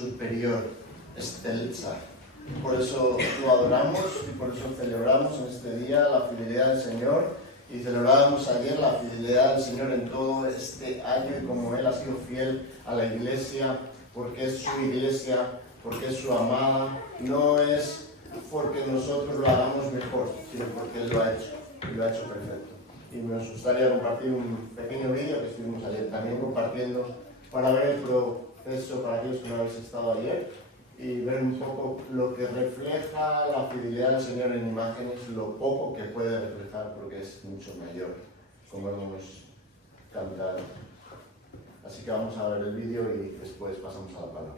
superior, excelsa. Por eso lo adoramos y por eso celebramos en este día la fidelidad del Señor, y celebrábamos ayer la fidelidad del Señor en todo este año y como Él ha sido fiel a la iglesia, porque es su iglesia, porque es su amada. No es porque nosotros lo hagamos mejor, sino porque Él lo ha hecho, y lo ha hecho perfecto. Y nos gustaría compartir un pequeño vídeo que estuvimos ayer también compartiendo para ver el proceso para aquellos que no habéis estado ayer y ver un poco lo que refleja la fidelidad del Señor en imágenes, lo poco que puede reflejar porque es mucho mayor, como hemos cantado. Así que vamos a ver el vídeo y después pasamos a la palabra.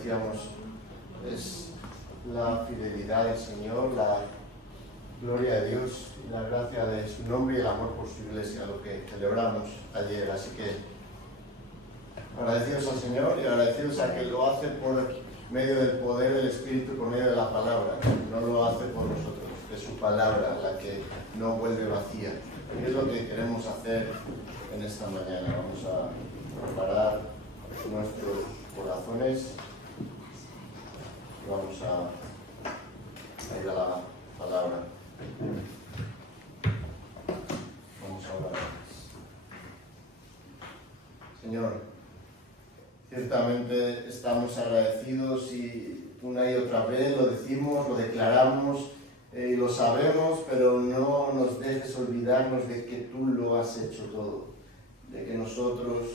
decíamos, es la fidelidad del Señor, la gloria de Dios y la gracia de su nombre y el amor por su iglesia, lo que celebramos ayer. Así que agradecidos al Señor y agradecidos a que lo hace por medio del poder del Espíritu, por medio de la palabra. No lo hace por nosotros, es su palabra la que no vuelve vacía. Y es lo que queremos hacer en esta mañana. Vamos a preparar nuestros corazones y vamos a ir a la palabra. Vamos a orar. Señor, ciertamente estamos agradecidos y una y otra vez lo decimos, lo declaramos y lo sabemos, pero no nos dejes olvidarnos de que tú lo has hecho todo, de que nosotros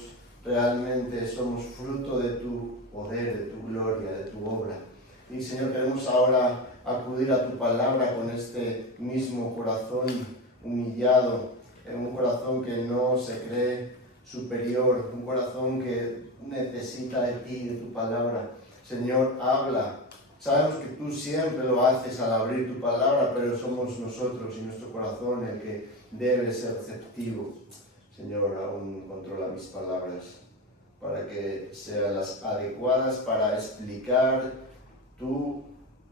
realmente somos fruto de tu poder, de tu gloria, de tu obra. Y Señor, queremos ahora acudir a tu palabra con este mismo corazón humillado, un corazón que no se cree superior, un corazón que necesita de ti, de tu palabra. Señor, habla. Sabemos que tú siempre lo haces al abrir tu palabra, pero somos nosotros y nuestro corazón el que debe ser receptivo. Señor, aún controla mis palabras para que sean las adecuadas para explicar tu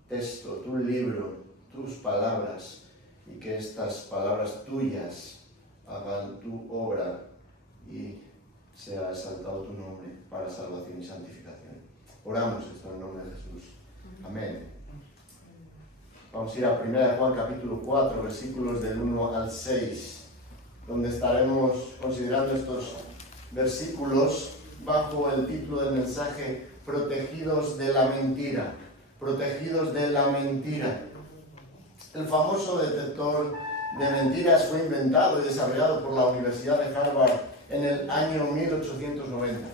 texto, tu libro, tus palabras, y que estas palabras tuyas hagan tu obra y sea exaltado tu nombre para salvación y santificación. Oramos esto en el nombre de Jesús. Amén. Vamos a ir a 1 Juan capítulo 4, versículos del 1 al 6, donde estaremos considerando estos versículos bajo el título del mensaje: Protegidos de la mentira. Protegidos de la mentira. El famoso detector de mentiras fue inventado y desarrollado por la Universidad de Harvard en el año 1890.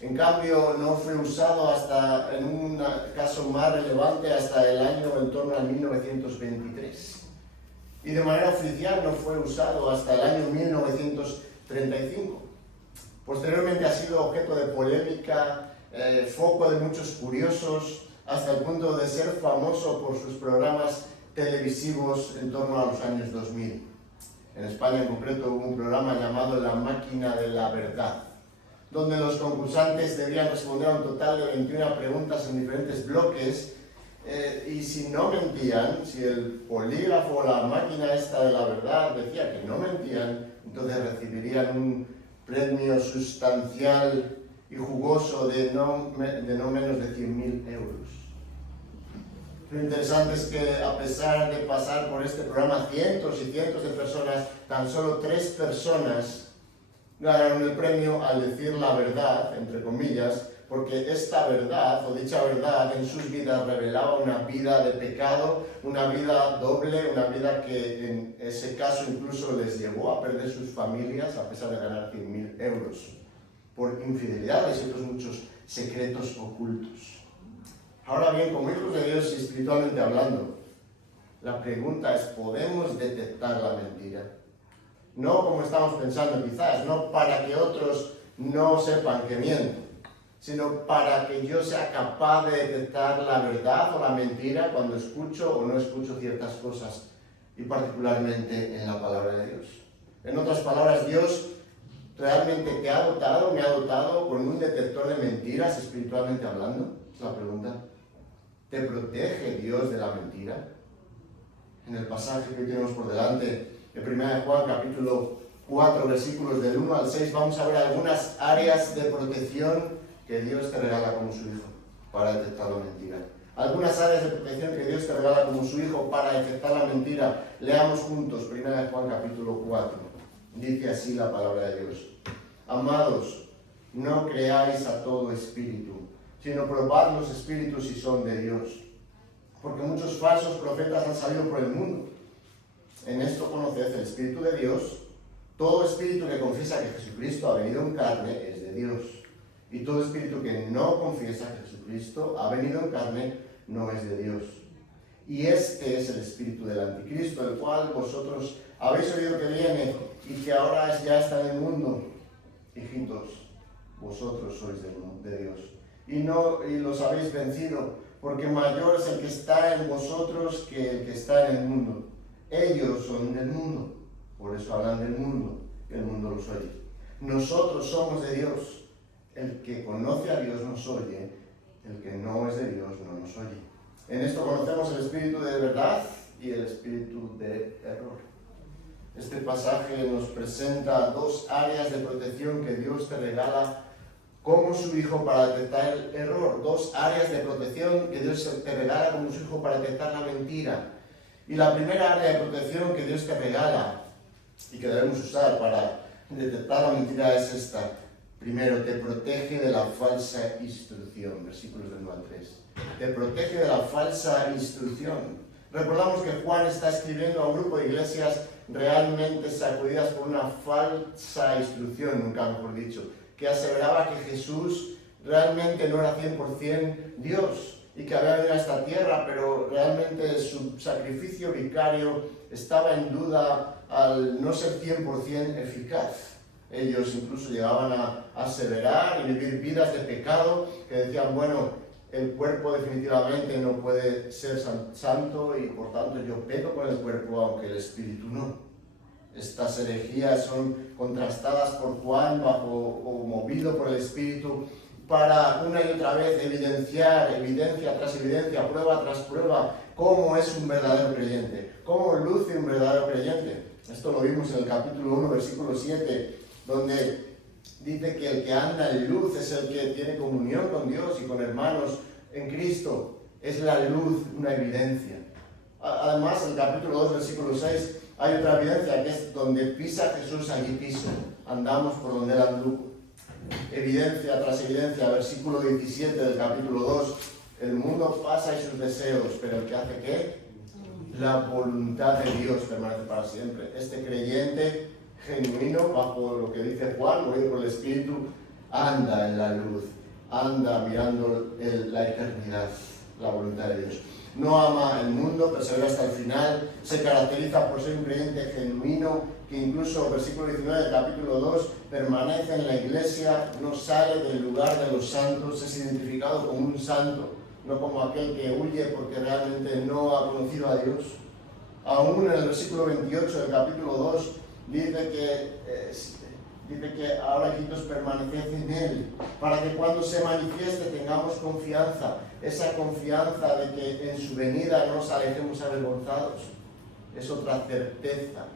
En cambio, no fue usado hasta, en un caso más relevante, hasta el año en torno a 1923. Y de manera oficial no fue usado hasta el año 1935. Posteriormente ha sido objeto de polémica, foco de muchos curiosos, hasta el punto de ser famoso por sus programas televisivos en torno a los años 2000. En España en concreto hubo un programa llamado La Máquina de la Verdad, donde los concursantes debían responder a un total de 21 preguntas en diferentes bloques, y si no mentían, si el polígrafo o la máquina esta de la verdad decía que no mentían, entonces recibirían un premio sustancial y jugoso de no menos de 100.000 euros. Lo interesante es que a pesar de pasar por este programa cientos y cientos de personas, tan solo 3 personas ganaron el premio al decir la verdad, entre comillas, porque esta verdad, o dicha verdad, en sus vidas revelaba una vida de pecado, una vida doble, una vida que en ese caso incluso les llevó a perder sus familias a pesar de ganar 100.000 euros, por infidelidades y otros muchos secretos ocultos. Ahora bien, como hijos de Dios y espiritualmente hablando, la pregunta es: ¿podemos detectar la mentira? No como estamos pensando quizás, no para que otros no sepan que miento, sino para que yo sea capaz de detectar la verdad o la mentira cuando escucho o no escucho ciertas cosas, y particularmente en la palabra de Dios. En otras palabras, Dios realmente me ha dotado con un detector de mentiras espiritualmente hablando. Es la pregunta. ¿Te protege Dios de la mentira? En el pasaje que tenemos por delante, de 1 Juan capítulo 4, versículos del 1 al 6, vamos a ver algunas áreas de protección que Dios te regala como su hijo para detectar la mentira. Algunas áreas de protección que Dios te regala como su hijo para detectar la mentira. Leamos juntos 1 Juan capítulo 4. Dice así la palabra de Dios: Amados, no creáis a todo espíritu, sino probad los espíritus si son de Dios, porque muchos falsos profetas han salido por el mundo. En esto conoced el Espíritu de Dios. Todo espíritu que confiesa que Jesucristo ha venido en carne es de Dios, y todo espíritu que no confiesa que Jesucristo ha venido en carne no es de Dios. Y este es el espíritu del anticristo, el cual vosotros habéis oído que viene y que ahora ya está en el mundo. Hijitos, vosotros sois de Dios y los habéis vencido, porque mayor es el que está en vosotros que el que está en el mundo. Ellos son del mundo, por eso hablan del mundo, y el mundo los oye. Nosotros somos de Dios. El que conoce a Dios nos oye, el que no es de Dios no nos oye. En esto conocemos el espíritu de verdad y el espíritu de error. Este pasaje nos presenta dos áreas de protección que Dios te regala como su hijo para detectar el error. Dos áreas de protección que Dios te regala como su hijo para detectar la mentira. Y la primera área de protección que Dios te regala y que debemos usar para detectar la mentira es esta. Primero, te protege de la falsa instrucción, versículos del 1 al 3. Te protege de la falsa instrucción. Recordamos que Juan está escribiendo a un grupo de iglesias realmente sacudidas por una falsa instrucción, nunca mejor dicho, que aseveraba que Jesús realmente no era 100% Dios y que había venido a esta tierra, pero realmente su sacrificio vicario estaba en duda al no ser 100% eficaz. Ellos incluso llegaban a aseverar y vivir vidas de pecado que decían, bueno, el cuerpo definitivamente no puede ser santo y por tanto yo peco con el cuerpo aunque el espíritu no. Estas herejías son contrastadas por Juan o movido por el espíritu para una y otra vez evidenciar, evidencia tras evidencia, prueba tras prueba, cómo es un verdadero creyente, cómo luce un verdadero creyente. Esto lo vimos en el capítulo 1, versículo 7, donde dice que el que anda en luz es el que tiene comunión con Dios y con hermanos en Cristo. Es la luz, una evidencia. Además, en el capítulo 2, versículo 6, hay otra evidencia que es donde pisa Jesús, allí piso. Andamos por donde él anduvo. Evidencia tras evidencia, versículo 17 del capítulo 2. El mundo pasa y sus deseos, pero el que hace ¿qué? La voluntad de Dios permanece para siempre. Este creyente genuino, bajo lo que dice Juan, movido por el Espíritu, anda en la luz, anda mirando la eternidad, la voluntad de Dios. No ama el mundo, persevera hasta el final, se caracteriza por ser un creyente genuino, que incluso, versículo 19 del capítulo 2, permanece en la iglesia, no sale del lugar de los santos, es identificado como un santo, no como aquel que huye porque realmente no ha conocido a Dios. Aún en el versículo 28 del capítulo 2, dice que ahora hijitos permaneced en Él, para que cuando se manifieste tengamos confianza, esa confianza de que en su venida no nos alejemos avergonzados. Es otra certeza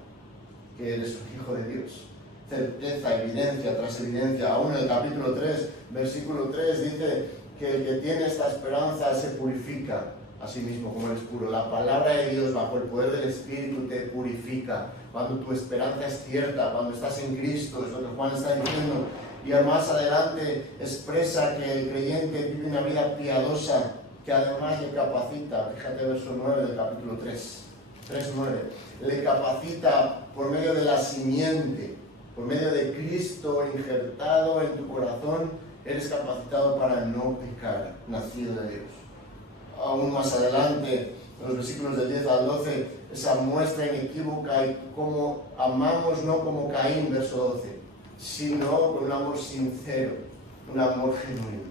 que eres un hijo de Dios. Certeza, evidencia tras evidencia. Aún en el capítulo 3, versículo 3, dice que el que tiene esta esperanza se purifica a sí mismo como eres puro. La palabra de Dios bajo el poder del Espíritu te purifica. Cuando tu esperanza es cierta, cuando estás en Cristo, es lo que Juan está diciendo. Y más adelante expresa que el creyente vive una vida piadosa, que además le capacita, fíjate verso 9 del capítulo 3, 3:9, le capacita por medio de la simiente, por medio de Cristo injertado en tu corazón, eres capacitado para no pecar, nacido de Dios. Aún más adelante, en los versículos del 10 al 12, esa muestra inequívoca y cómo amamos no como Caín, verso 12, sino con un amor sincero, un amor genuino.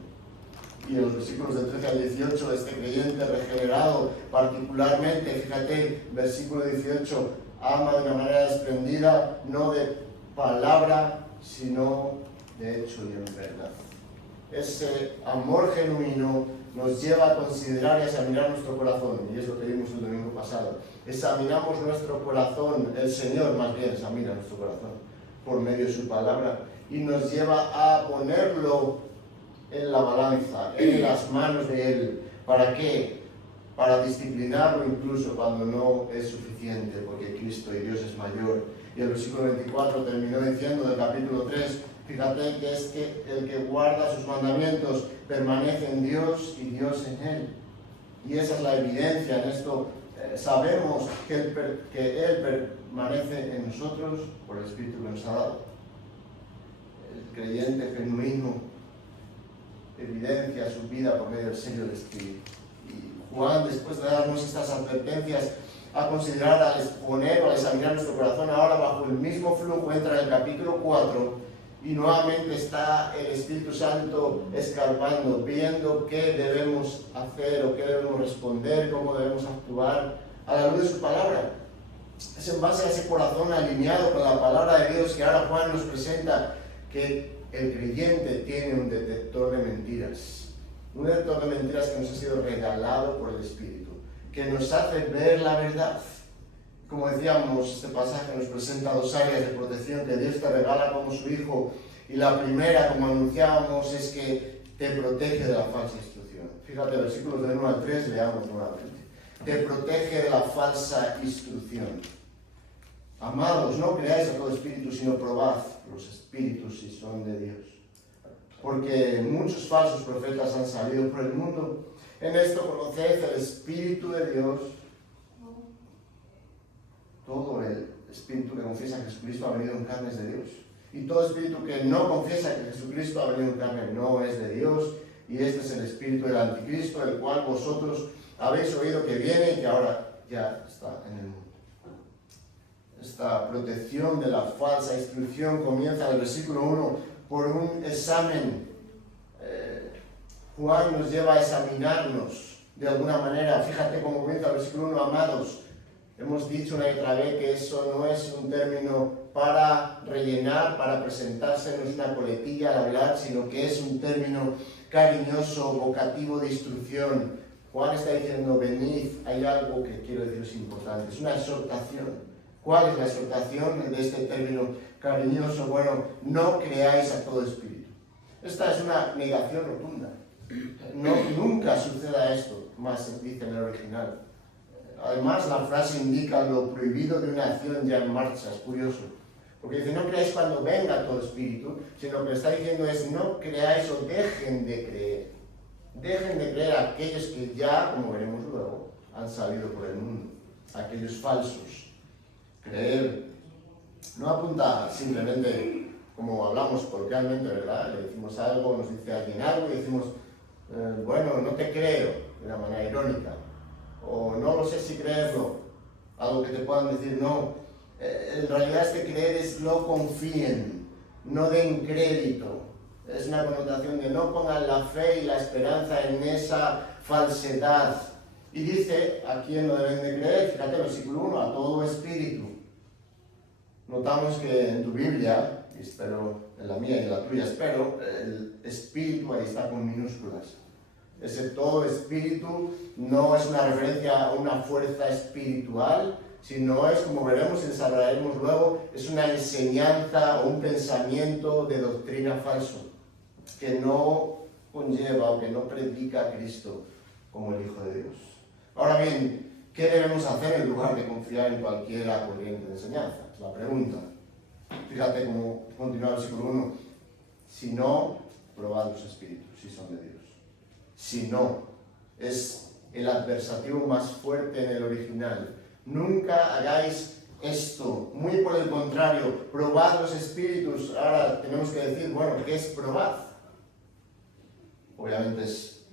Y en los versículos del 13 al 18, este creyente regenerado, particularmente, fíjate, versículo 18, ama de una manera desprendida, no de palabra, sino de hecho y en verdad. Ese amor genuino nos lleva a considerar y a examinar nuestro corazón, y es lo que vimos el domingo pasado. Examinamos nuestro corazón, el Señor más bien examina nuestro corazón por medio de su palabra, y nos lleva a ponerlo en la balanza, en las manos de Él. ¿Para qué? Para disciplinarlo incluso cuando no es suficiente, porque Cristo y Dios es mayor. Y el versículo 24 terminó diciendo del capítulo 3, fíjate que es que el que guarda sus mandamientos permanece en Dios y Dios en él. Y esa es la evidencia en esto. Sabemos que Él permanece en nosotros por el Espíritu que nos ha dado. El creyente genuino evidencia su vida por medio del sello del Espíritu. Y Juan, después de darnos estas advertencias, a considerar, al exponer o al examinar nuestro corazón, ahora bajo el mismo flujo entra en el capítulo 4 Y nuevamente está el Espíritu Santo escarbando, viendo qué debemos hacer o qué debemos responder, cómo debemos actuar a la luz de su palabra. Es en base a ese corazón alineado con la palabra de Dios que ahora Juan nos presenta que el creyente tiene un detector de mentiras. Un detector de mentiras que nos ha sido regalado por el Espíritu, que nos hace ver la verdad. Como decíamos, este pasaje nos presenta dos áreas de protección que Dios te regala como su Hijo. Y la primera, como anunciábamos, es que te protege de la falsa instrucción. Fíjate, versículos del 1 al 3, leamos nuevamente. Te protege de la falsa instrucción. Amados, no creáis a todo espíritu, sino probad los espíritus si son de Dios. Porque muchos falsos profetas han salido por el mundo. En esto conoced el Espíritu de Dios. Todo el espíritu que confiesa que Jesucristo ha venido en carne es de Dios. Y todo espíritu que no confiesa que Jesucristo ha venido en carne no es de Dios. Y este es el espíritu del anticristo, el cual vosotros habéis oído que viene y que ahora ya está en el mundo. Esta protección de la falsa instrucción comienza en el versículo 1 por un examen. Juan nos lleva a examinarnos de alguna manera. Fíjate cómo comienza el versículo 1, amados. Hemos dicho una y otra vez que eso no es un término para rellenar, para presentarse, no es una coletilla al hablar, sino que es un término cariñoso, vocativo de instrucción. Juan está diciendo, venid, hay algo que quiero deciros importante, es una exhortación. ¿Cuál es la exhortación de este término cariñoso? Bueno, no creáis a todo espíritu. Esta es una negación rotunda. Nunca suceda esto, más dice en el original. Además, la frase indica lo prohibido de una acción ya en marcha. Es curioso. Porque dice, no creáis cuando venga todo espíritu, sino que lo que está diciendo es, no creáis o dejen de creer. Dejen de creer a aquellos que ya, como veremos luego, han salido por el mundo. Aquellos falsos. Creer no apunta simplemente, como hablamos coloquialmente, ¿verdad? Le decimos algo, nos dice alguien algo y decimos, bueno, no te creo, de una manera irónica. O no lo sé si creerlo, algo que te puedan decir, no. En realidad este creer es no confíen, no den crédito. Es una connotación de no pongan la fe y la esperanza en esa falsedad. Y dice, ¿a quién no deben de creer? Fíjate, versículo 1, a todo espíritu. Notamos que en tu Biblia, y espero, en la mía y en la tuya espero, el espíritu ahí está con minúsculas. Ese todo espíritu no es una referencia a una fuerza espiritual, sino es, como veremos y desarrollaremos luego, es una enseñanza o un pensamiento de doctrina falso, que no conlleva o que no predica a Cristo como el Hijo de Dios. Ahora bien, ¿qué debemos hacer en lugar de confiar en cualquier corriente de enseñanza? Es la pregunta. Fíjate cómo continúa el versículo 1. Si no, probad los espíritus, si son de Dios. Si no, es el adversativo más fuerte en el original. Nunca hagáis esto. Muy por el contrario, probad los espíritus. Ahora tenemos que decir, bueno, ¿qué es probad? Obviamente es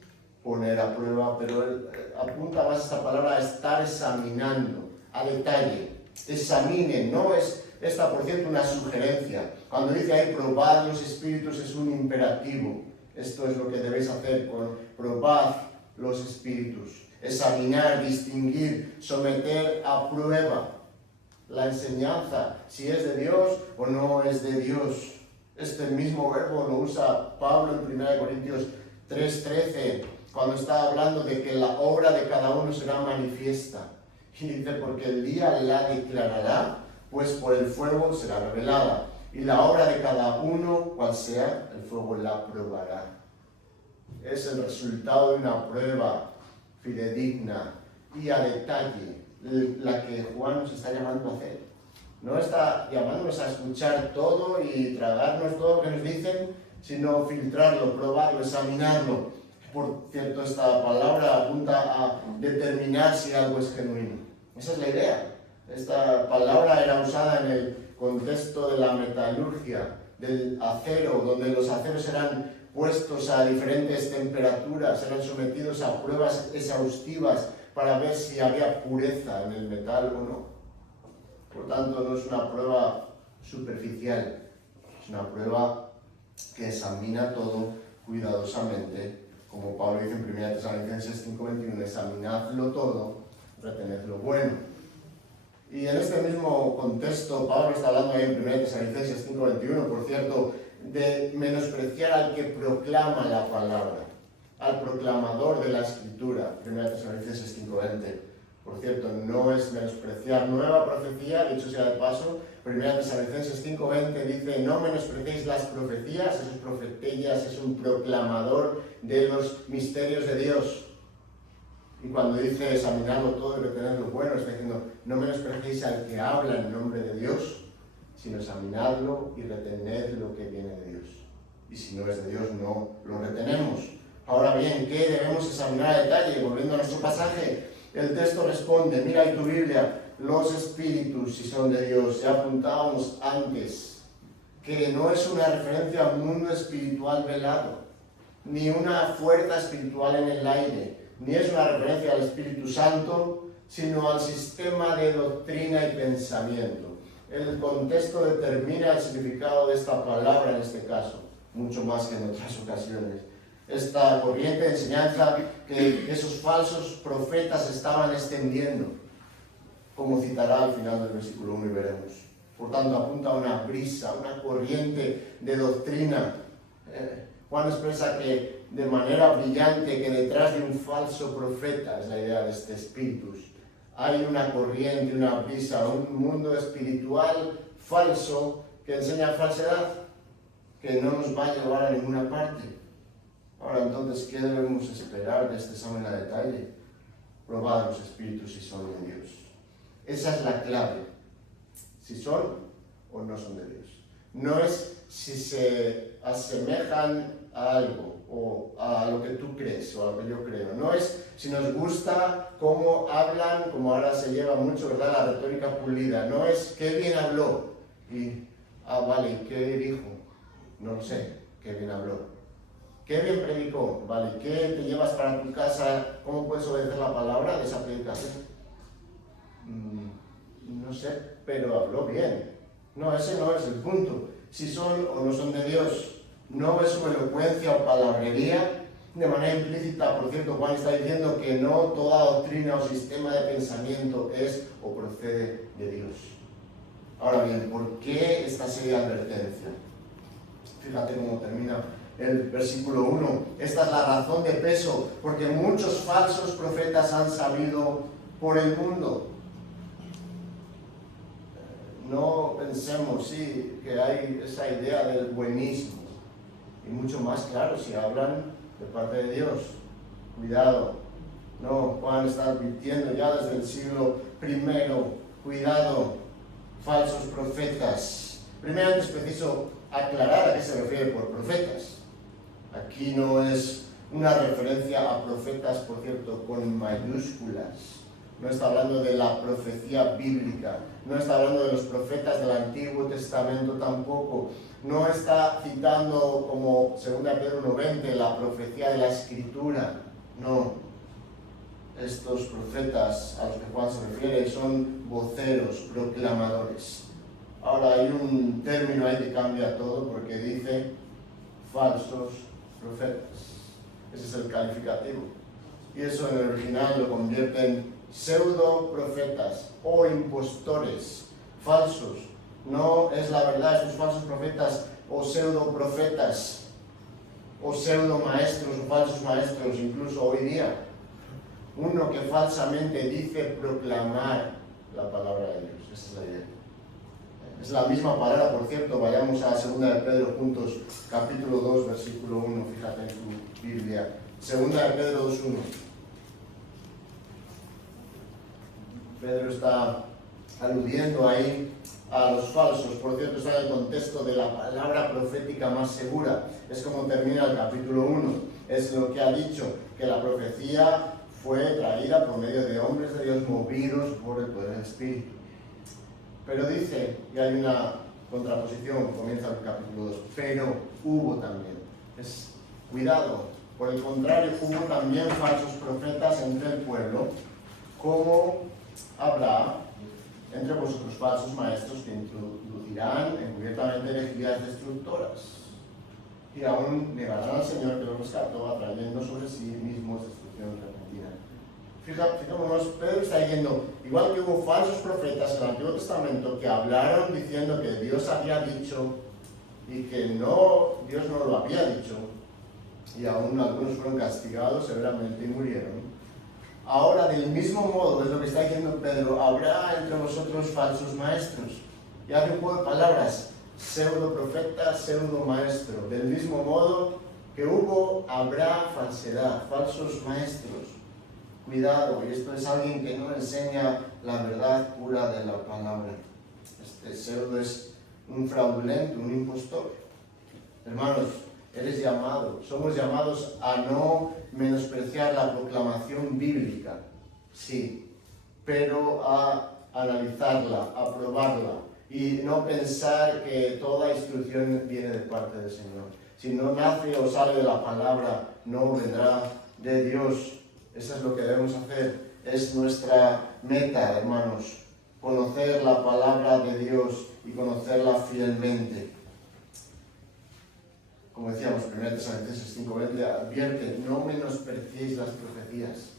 poner a prueba, pero él apunta más esta palabra a estar examinando a detalle. Examinen, no es esta, por cierto, una sugerencia. Cuando dice ahí probad los espíritus es un imperativo. Esto es lo que debéis hacer con probad los espíritus. Examinar, distinguir, someter a prueba la enseñanza, si es de Dios o no es de Dios. Este mismo verbo lo usa Pablo en 1 Corintios 3:13, cuando está hablando de que la obra de cada uno será manifiesta. Y dice, porque el día la declarará, pues por el fuego será revelada. Y la obra de cada uno, cual sea, el fuego la probará. Es el resultado de una prueba fidedigna y a detalle, la que Juan nos está llamando a hacer. No está llamándonos a escuchar todo y tragarnos todo lo que nos dicen, sino filtrarlo, probarlo, examinarlo. Por cierto, esta palabra apunta a determinar si algo es genuino. Esa es la idea. Esta palabra era usada en el contexto de la metalurgia, del acero, donde los aceros eran puestos a diferentes temperaturas, eran sometidos a pruebas exhaustivas para ver si había pureza en el metal o no. Por tanto, no es una prueba superficial, es una prueba que examina todo cuidadosamente, como Pablo dice en 1 Tesalonicenses 5:21, examinadlo todo, retened lo bueno. Y en este mismo contexto, Pablo está hablando ahí en 1 Tesalonicenses 5:21, por cierto, de menospreciar al que proclama la palabra, al proclamador de la Escritura, 1 Tesalonicenses 5:20. Por cierto, no es menospreciar nueva profecía, dicho sea de paso. 1 Tesalonicenses 5:20 dice: no menospreciéis las profecías, esos profetellas, es un proclamador de los misterios de Dios. Y cuando dice examinarlo todo y retener lo bueno, está diciendo: no menospreciéis al que habla en nombre de Dios, sino examinadlo y retened lo que viene de Dios. Y si no es de Dios, no lo retenemos. Ahora bien, ¿qué debemos examinar a detalle? Volviendo a nuestro pasaje, el texto responde, mira en tu Biblia, los espíritus, si son de Dios. Ya apuntábamos antes que no es una referencia a un mundo espiritual velado, ni una fuerza espiritual en el aire, ni es una referencia al Espíritu Santo, sino al sistema de doctrina y pensamiento. El contexto determina el significado de esta palabra en este caso, mucho más que en otras ocasiones. Esta corriente de enseñanza que esos falsos profetas estaban extendiendo, como citará al final del versículo 1 y veremos. Por tanto, apunta a una brisa, una corriente de doctrina. Juan expresa que de manera brillante que detrás de un falso profeta, es la idea de este espíritus, hay una corriente, una brisa, un mundo espiritual falso que enseña falsedad, que no nos va a llevar a ninguna parte. Ahora entonces, ¿qué debemos esperar de este examen a detalle? Probad los espíritus si son de Dios. Esa es la clave. Si son o no son de Dios. No es si se asemejan a algo o a lo que tú crees o a lo que yo creo. No es si nos gusta cómo hablan, como ahora se lleva mucho, ¿verdad? La retórica pulida. No es qué bien habló y, vale, ¿qué dijo? No lo sé, qué bien habló. ¿Qué bien predicó? Vale, ¿qué te llevas para tu casa? ¿Cómo puedes obedecer la palabra de esa predicación? No sé, pero habló bien. No, ese no es el punto. Si son o no son de Dios. No es su elocuencia o palabrería. De manera implícita, por cierto, Juan está diciendo que no toda doctrina o sistema de pensamiento es o procede de Dios. Ahora bien, ¿por qué esta serie de advertencia? Fíjate cómo termina el versículo 1. Esta es la razón de peso, porque muchos falsos profetas han salido por el mundo. No pensemos, sí, que hay esa idea del buenismo. Y mucho más claro si hablan de parte de Dios. Cuidado. No, Juan está advirtiendo ya desde el siglo I. Cuidado, falsos profetas. Primero es preciso aclarar a qué se refiere por profetas. Aquí no es una referencia a profetas, por cierto, con mayúsculas. No está hablando de la profecía bíblica. No está hablando de los profetas del Antiguo Testamento tampoco. No está citando, como 2 Pedro 1:20, la profecía de la Escritura. No. Estos profetas a los que Juan se refiere son voceros, proclamadores. Ahora hay un término ahí que cambia todo porque dice falsos profetas. Ese es el calificativo. Y eso en el original lo convierte en pseudo profetas o impostores, falsos. No es la verdad, estos falsos profetas o pseudo profetas o pseudo maestros o falsos maestros, incluso hoy día. Uno que falsamente dice proclamar la palabra de Dios. Esa es la idea. Es la misma palabra, por cierto. Vayamos a 2 de Pedro juntos, capítulo 2, versículo 1. Fíjate en tu Biblia. 2 de Pedro 2:1. Pedro está aludiendo ahí a los falsos. Por cierto, está en el contexto de la palabra profética más segura. Es como termina el capítulo 1. Es lo que ha dicho, que la profecía fue traída por medio de hombres de Dios movidos por el poder del Espíritu. Pero dice, y hay una contraposición, comienza el capítulo 2, pero hubo también. Cuidado, por el contrario, hubo también falsos profetas entre el pueblo, como habrá entre vosotros falsos maestros que introducirán dirigirán encubiertamente herejías destructoras y aún negarán al Señor que los rescató, atrayendo sobre sí mismos destrucción repentina. Fijémonos, Pedro está diciendo, igual que hubo falsos profetas en el Antiguo Testamento que hablaron diciendo que Dios había dicho y que Dios no lo había dicho, y aún algunos fueron castigados severamente y murieron. Ahora, del mismo modo, es lo que está diciendo Pedro, habrá entre vosotros falsos maestros. Y hace un juego de palabras, pseudo profeta, pseudo maestro. Del mismo modo que habrá falsedad, falsos maestros. Cuidado, y esto es alguien que no enseña la verdad pura de la palabra. Este pseudo es un fraudulento, un impostor. Hermanos, somos llamados a no menospreciar la proclamación bíblica, sí, pero a analizarla, a probarla y no pensar que toda instrucción viene de parte del Señor. Si no nace o sale de la palabra, no vendrá de Dios. Eso es lo que debemos hacer, es nuestra meta, hermanos, conocer la palabra de Dios y conocerla fielmente. Como decíamos, 1 Tesalonicenses 5:20 advierte, no menospreciéis las profecías.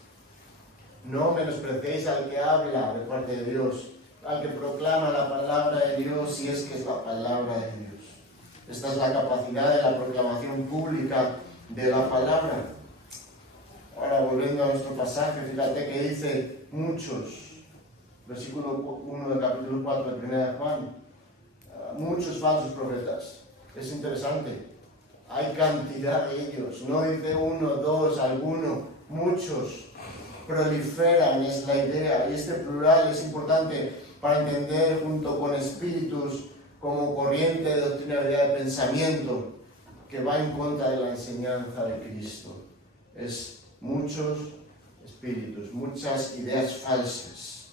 No menospreciéis al que habla de parte de Dios, al que proclama la palabra de Dios, si es que es la palabra de Dios. Esta es la capacidad de la proclamación pública de la palabra. Ahora, volviendo a nuestro pasaje, fíjate que dice muchos, versículo 1 del capítulo 4 de 1 de Juan, muchos falsos profetas. Es interesante. Hay cantidad de ellos, no dice uno, dos, alguno, muchos, proliferan, es la idea, y este plural es importante para entender junto con espíritus como corriente de doctrinalidad de pensamiento que va en contra de la enseñanza de Cristo. Es muchos espíritus, muchas ideas falsas.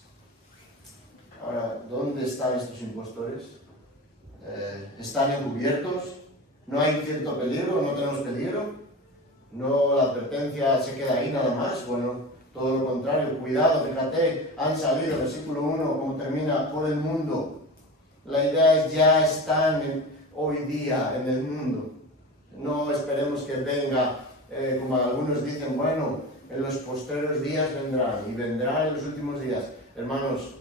Ahora, ¿dónde están estos impostores? ¿Están encubiertos? ¿No hay cierto peligro? ¿No tenemos peligro? ¿No la advertencia se queda ahí nada más? Bueno, todo lo contrario. Cuidado, fíjate, han salido, versículo 1, como termina, por el mundo. La idea es ya están hoy día en el mundo. No esperemos que venga, como algunos dicen, bueno, en los postreros días vendrán y vendrá en los últimos días. Hermanos,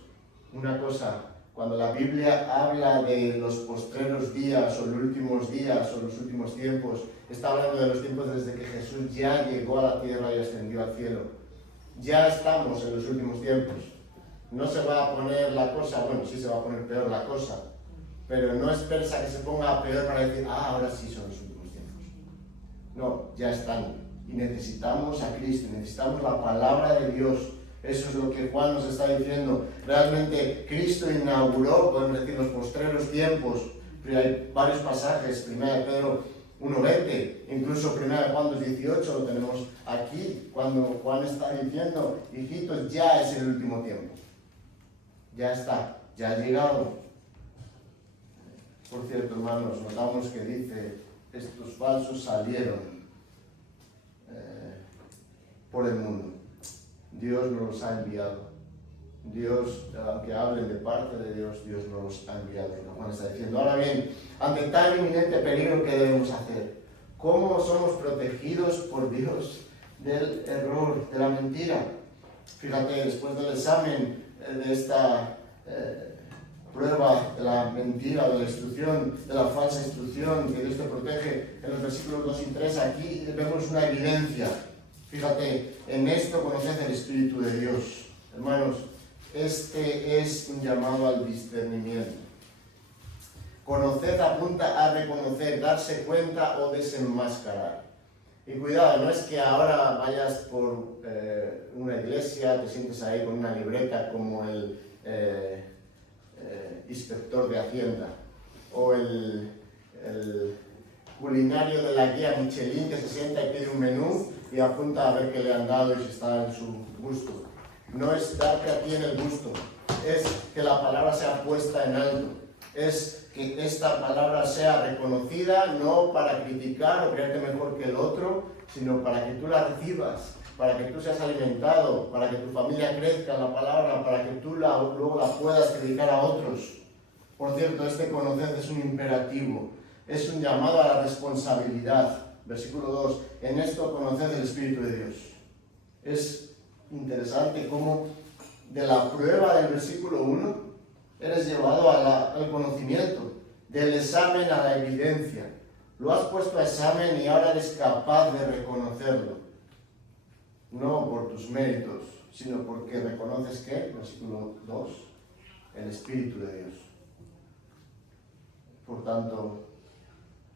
una cosa, cuando la Biblia habla de los postreros días o los últimos días o los últimos tiempos, está hablando de los tiempos desde que Jesús ya llegó a la tierra y ascendió al cielo. Ya estamos en los últimos tiempos. No se va a poner la cosa, bueno, sí se va a poner peor la cosa, pero no esperes a que se ponga peor para decir, ahora sí son los últimos tiempos. No, ya están. Y necesitamos a Cristo, necesitamos la palabra de Dios. Eso es lo que Juan nos está diciendo. Realmente Cristo inauguró, podemos decir, los postreros tiempos. Pero hay varios pasajes, 1 de Pedro 1:20, incluso 1 de Juan 2:18 lo tenemos aquí, cuando Juan está diciendo, hijitos, ya es el último tiempo. Ya está, ya ha llegado. Por cierto, hermanos, notamos que dice, estos falsos salieron por el mundo. Dios no los ha enviado. Dios, aunque hablen de parte de Dios, Dios no los ha enviado. Juan está diciendo. Ahora bien, ante tan inminente peligro, ¿qué debemos hacer? ¿Cómo somos protegidos por Dios del error, de la mentira? Fíjate, después del examen de esta prueba de la mentira, de la instrucción, de la falsa instrucción que Dios te protege, en los versículos 2 y 3, aquí vemos una evidencia. Fíjate, en esto conoced el Espíritu de Dios. Hermanos, este es un llamado al discernimiento. Conocer apunta a reconocer, darse cuenta o desenmascarar. Y cuidado, no es que ahora vayas por una iglesia, te sientes ahí con una libreta como el inspector de Hacienda o el culinario de la guía Michelin que se sienta y pide un menú y apunta a ver qué le han dado y si está en su gusto. No es darte a ti en el gusto, es que la palabra sea puesta en alto, es que esta palabra sea reconocida no para criticar o creerte mejor que el otro, sino para que tú la recibas, para que tú seas alimentado, para que tu familia crezca en la palabra, para que tú luego la puedas predicar a otros. Por cierto, este conoced es un imperativo, es un llamado a la responsabilidad. Versículo 2, en esto conoced el Espíritu de Dios. Es interesante cómo de la prueba del versículo 1 eres llevado al conocimiento, del examen a la evidencia. Lo has puesto a examen y ahora eres capaz de reconocerlo. No por tus méritos, sino porque reconoces que, versículo 2, el Espíritu de Dios. Por tanto,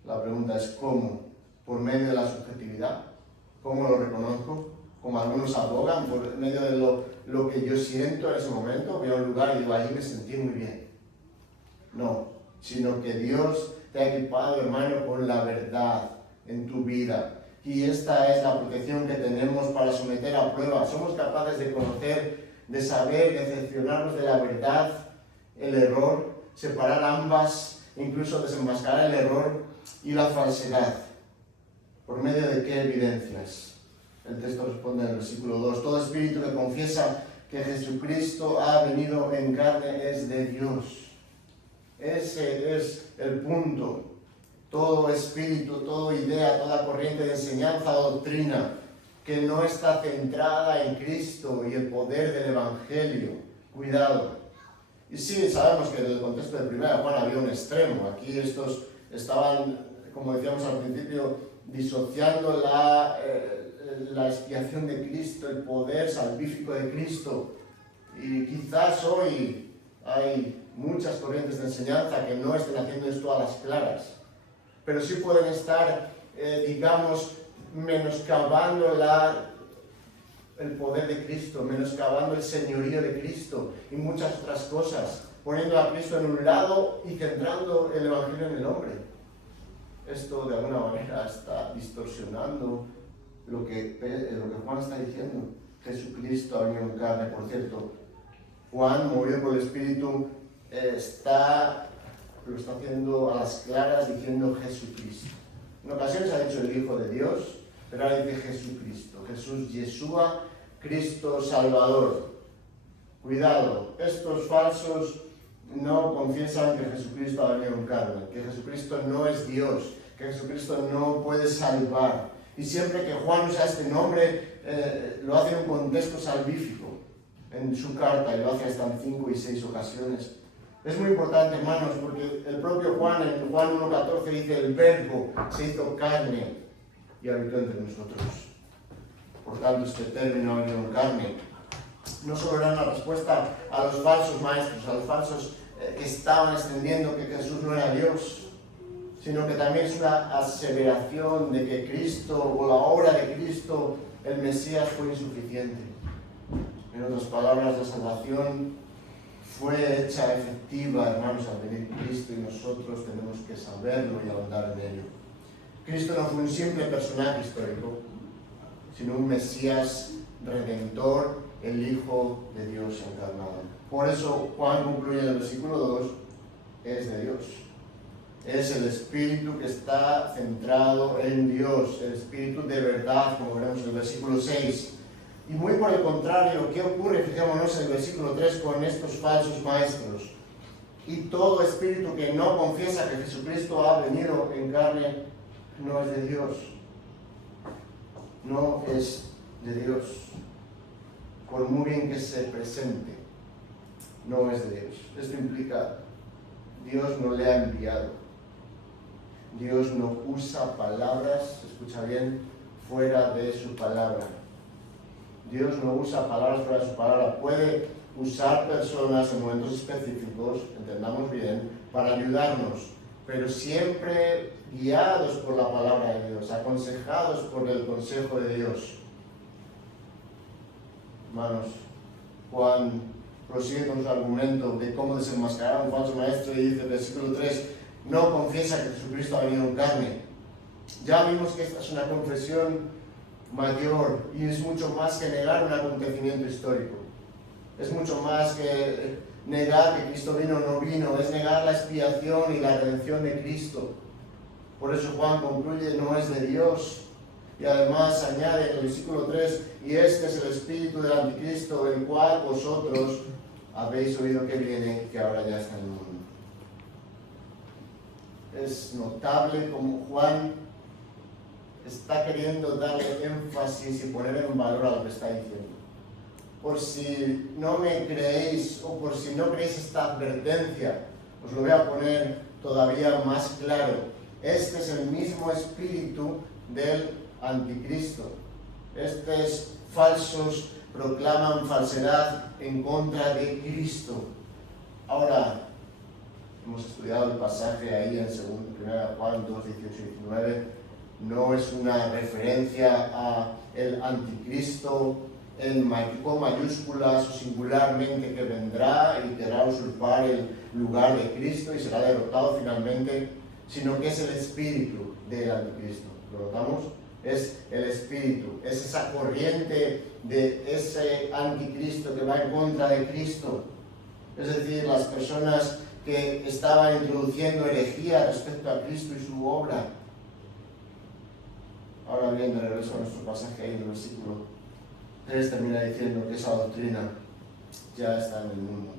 la pregunta es ¿cómo? ¿Por medio de la subjetividad? ¿Cómo lo reconozco? Como algunos abogan, por medio de lo que yo siento en ese momento. Voy a un lugar y digo, allí me sentí muy bien. No, sino que Dios te ha equipado, hermano, con la verdad en tu vida. Y esta es la protección que tenemos para someter a prueba. Somos capaces de conocer, de saber, de decepcionarnos de la verdad, el error, separar ambas, incluso desenmascarar el error y la falsedad. ¿Por medio de qué evidencias? El texto responde en el versículo 2. Todo espíritu que confiesa que Jesucristo ha venido en carne es de Dios. Ese es el punto. Todo espíritu, toda idea, toda corriente de enseñanza o doctrina que no está centrada en Cristo y el poder del Evangelio. Cuidado. Y sí, sabemos que en el contexto de 1 Juan había un extremo. Aquí estos estaban, como decíamos al principio, disociando la expiación de Cristo, el poder salvífico de Cristo. Y quizás hoy hay muchas corrientes de enseñanza que no estén haciendo esto a las claras, pero sí pueden estar, digamos, menoscabando el poder de Cristo, menoscabando el señorío de Cristo y muchas otras cosas, poniendo a Cristo en un lado y centrando el Evangelio en el hombre. Esto de alguna manera está distorsionando lo que Juan está diciendo. Jesucristo ha venido en carne. Por cierto, Juan, movido por el Espíritu, lo está haciendo a las claras diciendo Jesucristo. En ocasiones ha dicho el Hijo de Dios, pero ahora dice Jesucristo. Jesús, Yeshua, Cristo Salvador. Cuidado, estos falsos no confiesan que Jesucristo ha venido en carne, que Jesucristo no es Dios, que Jesucristo no puede salvar. Y siempre que Juan usa este nombre, lo hace en un contexto salvífico en su carta, y lo hace hasta en 5 y 6 ocasiones. Es muy importante, hermanos, porque el propio Juan, en Juan 1.14, dice: el Verbo se hizo carne y habitó entre nosotros. Por tanto, este término ha venido en carne. No solo era una respuesta a los falsos maestros, a los falsos que estaban extendiendo que Jesús no era Dios, sino que también es una aseveración de que Cristo, o la obra de Cristo, el Mesías, fue insuficiente. En otras palabras, la salvación fue hecha efectiva, hermanos, al venir Cristo, y nosotros tenemos que saberlo y ahondar en ello. Cristo no fue un simple personaje histórico, sino un Mesías redentor, el Hijo de Dios encarnado. Por eso Juan concluye en el versículo 2, es de Dios. Es el Espíritu que está centrado en Dios, el Espíritu de verdad, como veremos en el versículo 6. Y muy por el contrario, ¿qué ocurre? Fijémonos en el versículo 3 con estos falsos maestros. Y todo espíritu que no confiesa que Jesucristo ha venido en carne no es de Dios. No es de Dios. Por muy bien que se presente, no es de Dios. Esto implica, Dios no le ha enviado. Dios no usa palabras, escucha bien, fuera de su palabra. Dios no usa palabras fuera de su palabra. Puede usar personas en momentos específicos, entendamos bien, para ayudarnos, pero siempre guiados por la palabra de Dios, aconsejados por el consejo de Dios. Hermanos, Juan prosigue con su argumento de cómo desenmascarar a un falso maestro y dice, versículo 3, no confiesa que Jesucristo ha venido en carne. Ya vimos que esta es una confesión mayor y es mucho más que negar un acontecimiento histórico. Es mucho más que negar que Cristo vino o no vino, es negar la expiación y la redención de Cristo. Por eso Juan concluye, no es de Dios. Y además añade en el versículo 3, y este es el espíritu del anticristo, el cual vosotros habéis oído que viene, que ahora ya está en el mundo. Es notable como Juan está queriendo darle énfasis y poner en valor a lo que está diciendo. Por si no me creéis o por si no creéis esta advertencia, os lo voy a poner todavía más claro. Este es el mismo espíritu del anticristo. Estos falsos proclaman falsedad en contra de Cristo. Ahora, hemos estudiado el pasaje ahí en 1 Juan 2, 18 y 19. No es una referencia a el anticristo con mayúsculas o singularmente que vendrá y querrá usurpar el lugar de Cristo y será derrotado finalmente, sino que es el espíritu del anticristo. ¿Lo notamos? Es el espíritu, es esa corriente de ese anticristo que va en contra de Cristo. Es decir, las personas que estaban introduciendo herejía respecto a Cristo y su obra. Ahora bien, de regreso a nuestro pasaje ahí del versículo 3 termina diciendo que esa doctrina ya está en el mundo.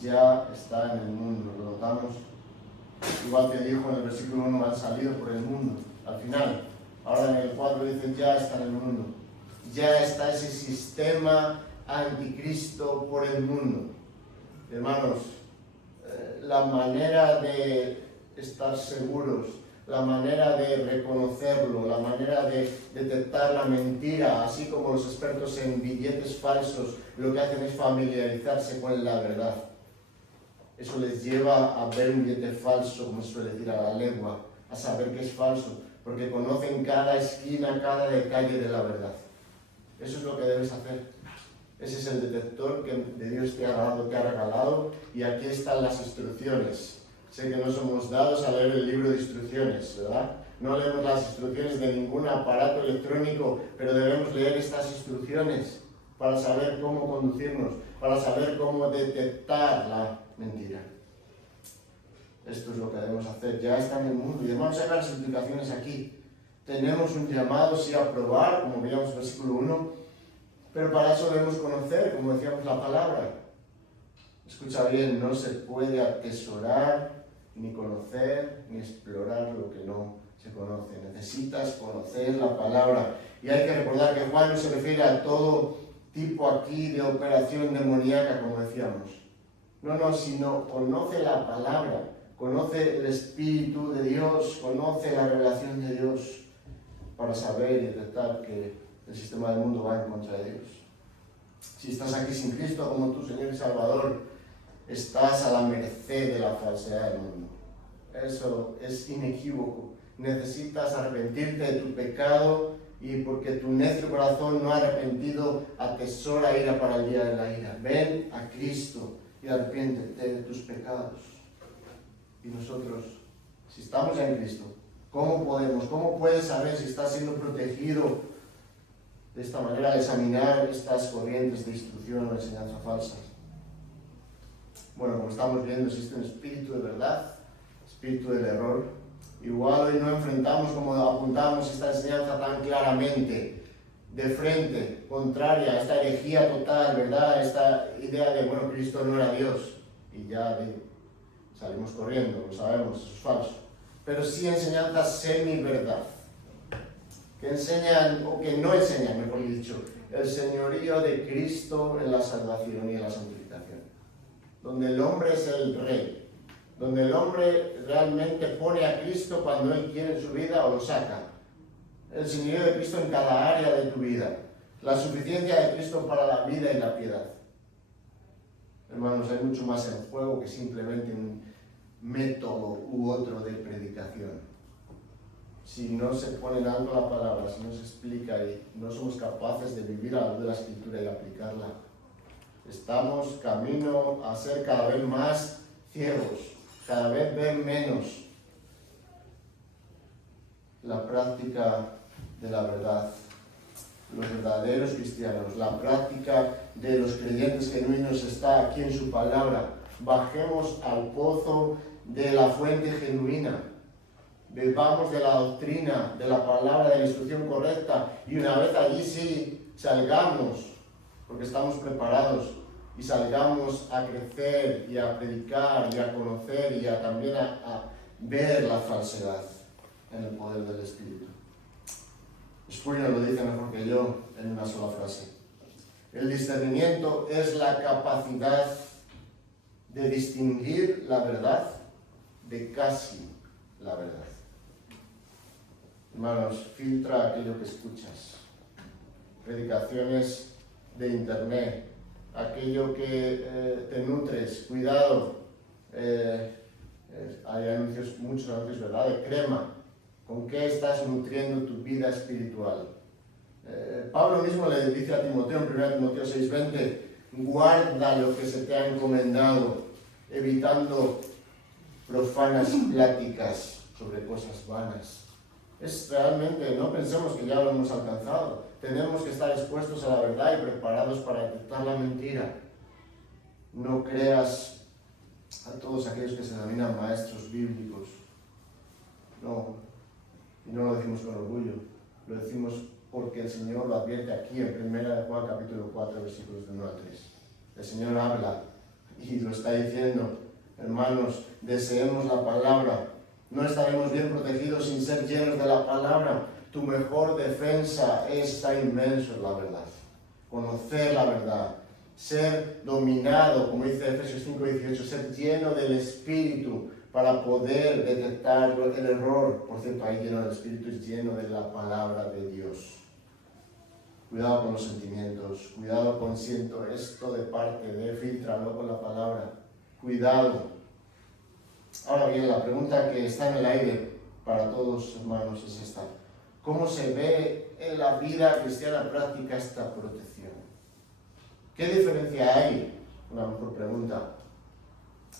Ya está en el mundo, ¿lo notamos? Igual que dijo en el versículo 1, han salido por el mundo. Al final, ahora en el 4 dice, ya está en el mundo. Ya está ese sistema anticristo por el mundo. Hermanos, la manera de estar seguros, la manera de reconocerlo, la manera de detectar la mentira, así como los expertos en billetes falsos lo que hacen es familiarizarse con la verdad. Eso les lleva a ver un billete falso, como se suele decir, a la legua, a saber que es falso, porque conocen cada esquina, cada detalle de la verdad. Eso es lo que debes hacer. Ese es el detector que de Dios te ha dado, te ha regalado, y aquí están las instrucciones. Sé que no somos dados a leer el libro de instrucciones, ¿verdad? No leemos las instrucciones de ningún aparato electrónico, pero debemos leer estas instrucciones para saber cómo conducirnos, para saber cómo detectar la mentira. Esto es lo que debemos hacer. Ya está en el mundo y debemos sacar las implicaciones aquí. Tenemos un llamado, sí, a probar, como veíamos en el versículo 1, pero para eso debemos conocer, como decíamos, la palabra. Escucha bien, no se puede atesorar, ni conocer, ni explorar lo que no se conoce. Necesitas conocer la palabra. Y hay que recordar que Juan no se refiere a todo tipo aquí de operación demoníaca, como decíamos. No, sino conoce la palabra, conoce el Espíritu de Dios, conoce la revelación de Dios, para saber y detectar que el sistema del mundo va en contra de Dios. Si estás aquí sin Cristo como tu Señor y Salvador, estás a la merced de la falsedad del mundo. Eso es inequívoco. Necesitas arrepentirte de tu pecado, y porque tu necio corazón no ha arrepentido, atesora ira para el día de la ira. Ven a Cristo y arrepiéntete de tus pecados. Y nosotros, si estamos en Cristo, ¿cómo puedes saber si estás siendo protegido de esta manera al examinar estas corrientes de instrucción o enseñanza falsas? Bueno, como estamos viendo, existe un espíritu de verdad, espíritu del error. Igual hoy no enfrentamos, como apuntamos, esta enseñanza tan claramente, de frente, contraria a esta herejía total, ¿verdad? Esta idea de, bueno, Cristo no era Dios, y ya salimos corriendo, lo sabemos, eso es falso. Pero sí enseñanzas semi-verdad, que enseñan, o que no enseñan, mejor dicho, el señorío de Cristo en la salvación y en la santificación, donde el hombre es el rey, donde el hombre realmente pone a Cristo cuando él quiere en su vida o lo saca. El señorío de Cristo en cada área de tu vida, la suficiencia de Cristo para la vida y la piedad. Hermanos, hay mucho más en juego que simplemente un método u otro de predicación. Si no se pone en alto la palabra, si no se explica y no somos capaces de vivir a la luz de la Escritura y aplicarla, estamos camino a ser cada vez más ciegos, cada vez ver menos la práctica de la verdad. Los verdaderos cristianos, la práctica de los creyentes genuinos está aquí en su palabra. Bajemos al pozo de la fuente genuina, bebamos de la doctrina, de la palabra, de la instrucción correcta, y una vez allí sí salgamos, porque estamos preparados, y salgamos a crecer y a predicar y a conocer y a también a ver la falsedad en el poder del Espíritu. Spurgeon lo dice mejor que yo en una sola frase. El discernimiento es la capacidad de distinguir la verdad de casi la verdad. Hermanos, filtra aquello que escuchas. Predicaciones de internet, aquello que te nutres, cuidado. Hay anuncios, muchos anuncios, ¿verdad? De crema. ¿Con qué estás nutriendo tu vida espiritual? Pablo mismo le dice a Timoteo en 1 Timoteo 6:20, guarda lo que se te ha encomendado, evitando profanas pláticas sobre cosas vanas. Es realmente, no pensemos que ya lo hemos alcanzado. Tenemos que estar expuestos a la verdad y preparados para detectar la mentira. No creas a todos aquellos que se denominan maestros bíblicos. No, y no lo decimos con orgullo, lo decimos porque el Señor lo advierte aquí en 1 Juan capítulo 4, versículos de 1 al 3. El Señor habla y lo está diciendo, hermanos, deseemos la palabra. No estaremos bien protegidos sin ser llenos de la palabra. Tu mejor defensa es estar inmerso en la verdad, conocer la verdad, ser dominado, como dice Efesios 5:18, ser lleno del Espíritu para poder detectar el error. Por cierto, ahí lleno del Espíritu es lleno de la palabra de Dios. Cuidado con los sentimientos, cuidado con siento esto de parte de, filtrarlo con la palabra. Cuidado. Ahora bien, la pregunta que está en el aire para todos, hermanos, es esta. ¿Cómo se ve en la vida cristiana práctica esta protección? ¿Qué diferencia hay? Una mejor pregunta.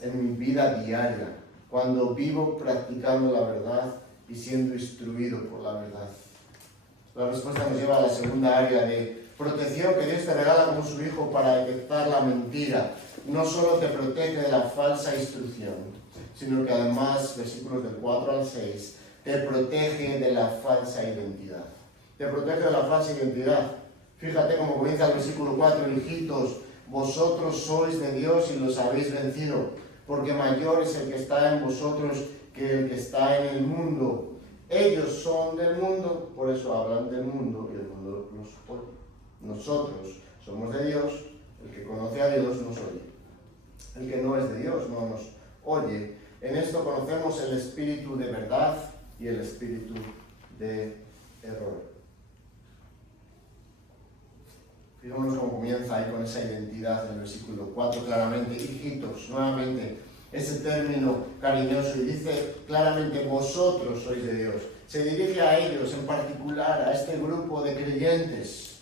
En mi vida diaria, cuando vivo practicando la verdad y siendo instruido por la verdad. La respuesta nos lleva a la segunda área de protección que Dios te regala como su Hijo para detectar la mentira. No solo te protege de la falsa instrucción, sino que además, versículos del 4 al 6, te protege de la falsa identidad. Te protege de la falsa identidad. Fíjate cómo comienza el versículo 4, hijitos, vosotros sois de Dios y los habéis vencido, porque mayor es el que está en vosotros que el que está en el mundo. Ellos son del mundo, por eso hablan del mundo y el mundo los oye. Nosotros somos de Dios, el que conoce a Dios nos oye. El que no es de Dios no nos oye. En esto conocemos el espíritu de verdad y el espíritu de error. Fijémonos cómo comienza ahí con esa identidad en el versículo 4 claramente. Hijitos, nuevamente, ese término cariñoso, y dice claramente, vosotros sois de Dios. Se dirige a ellos en particular, a este grupo de creyentes.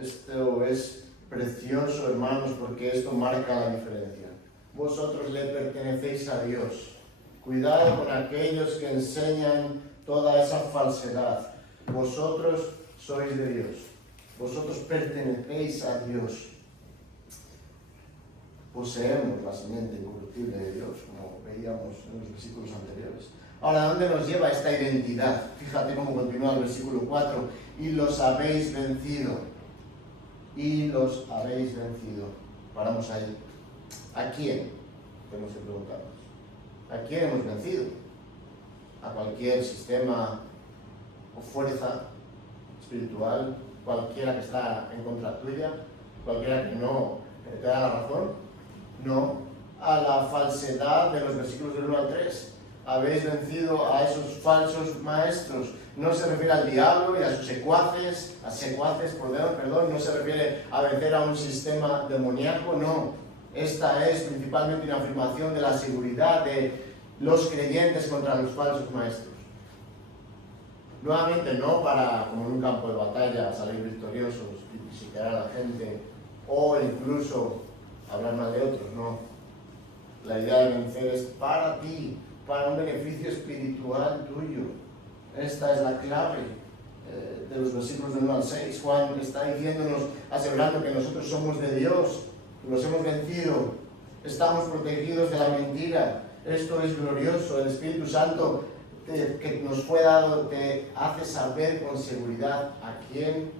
Esto es precioso, hermanos, porque esto marca la diferencia. Vosotros le pertenecéis a Dios. Cuidado con aquellos que enseñan toda esa falsedad. Vosotros sois de Dios. Vosotros pertenecéis a Dios. Poseemos la simiente incorruptible de Dios, como veíamos en los versículos anteriores. Ahora, ¿dónde nos lleva esta identidad? Fíjate cómo continúa el versículo 4. Y los habéis vencido. Y los habéis vencido. Paramos ahí. ¿A quién? Tenemos que preguntarnos. ¿A quién hemos vencido? ¿A cualquier sistema o fuerza espiritual? ¿Cualquiera que está en contra tuya? ¿Cualquiera que no te da la razón? No. A la falsedad de los versículos del 1 al 3. Habéis vencido a esos falsos maestros. No se refiere al diablo y a sus secuaces, no se refiere a vencer a un sistema demoníaco, no. Esta es principalmente una afirmación de la seguridad de los creyentes contra los falsos maestros. Nuevamente, no para, como en un campo de batalla, salir victoriosos y pisotear a la gente o incluso hablar mal de otros, no. La idea de vencer es para ti, para un beneficio espiritual tuyo. Esta es la clave de los versículos del 1 al 6. Juan está diciéndonos, asegurando que nosotros somos de Dios, los hemos vencido, estamos protegidos de la mentira. Esto es glorioso. El Espíritu Santo que nos fue dado te hace saber con seguridad a quién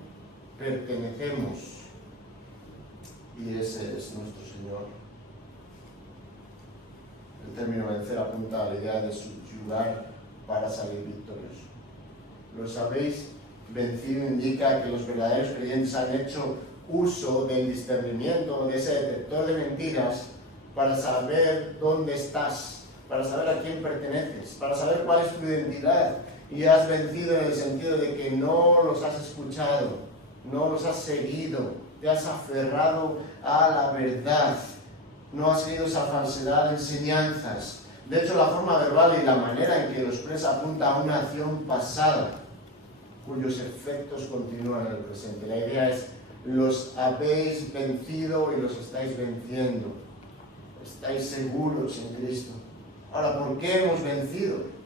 pertenecemos. Y ese es nuestro Señor. El término vencer apunta a la idea de subyugar para salir victorioso. Los habéis vencido indica que los verdaderos creyentes han hecho uso del discernimiento, de ese detector de mentiras, para saber dónde estás, para saber a quién perteneces, para saber cuál es tu identidad. Y has vencido en el sentido de que no los has escuchado, no los has seguido, te has aferrado a la verdad, no has seguido esa falsedad de enseñanzas. De hecho, la forma verbal y la manera en que lo expresa apunta a una acción pasada, cuyos efectos continúan en el presente. La idea es, los habéis vencido y los estáis venciendo. Estáis seguros en Cristo. Ahora, ¿por qué hemos vencido?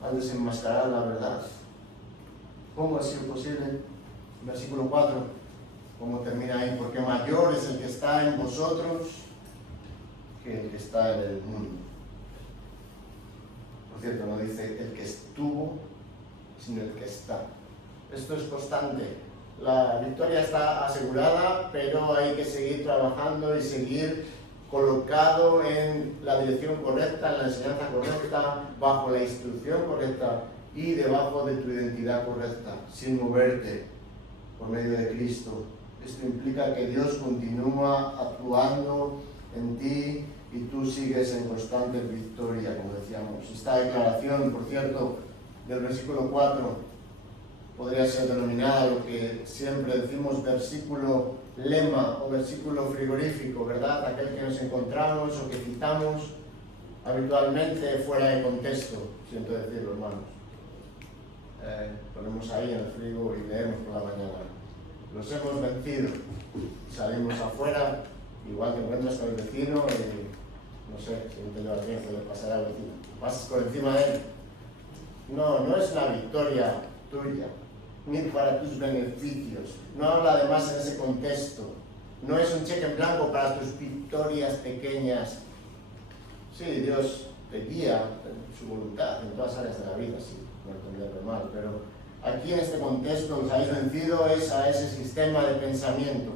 Al desenmascarar la verdad. ¿Cómo ha sido posible? Versículo 4, ¿cómo termina ahí? Porque mayor es el que está en vosotros que el que está en el mundo. Por cierto, no dice el que estuvo, sino el que está. Esto es constante. La victoria está asegurada, pero hay que seguir trabajando y seguir colocado en la dirección correcta, en la enseñanza correcta, bajo la instrucción correcta y debajo de tu identidad correcta, sin moverte por medio de Cristo. Esto implica que Dios continúa actuando en ti y tú sigues en constante victoria, como decíamos. Esta declaración, por cierto, del versículo 4, podría ser denominada lo que siempre decimos versículo lema o versículo frigorífico, ¿verdad? Aquel que nos encontramos o que citamos habitualmente fuera de contexto, siento decirlo, hermanos. Ponemos ahí en el frigo y leemos por la mañana. Los hemos vencido. Salimos afuera, igual te encuentras con el vecino y no sé, si no te llevas bien, ¿qué le pasará al vecino? Pasas por encima de él. No es una victoria tuya, ni para tus beneficios. No habla además en ese contexto. No es un cheque en blanco para tus victorias pequeñas. Sí, Dios te guía en su voluntad en todas áreas de la vida, sí, no entenderlo mal, pero aquí en este contexto os habéis vencido es a ese sistema de pensamiento.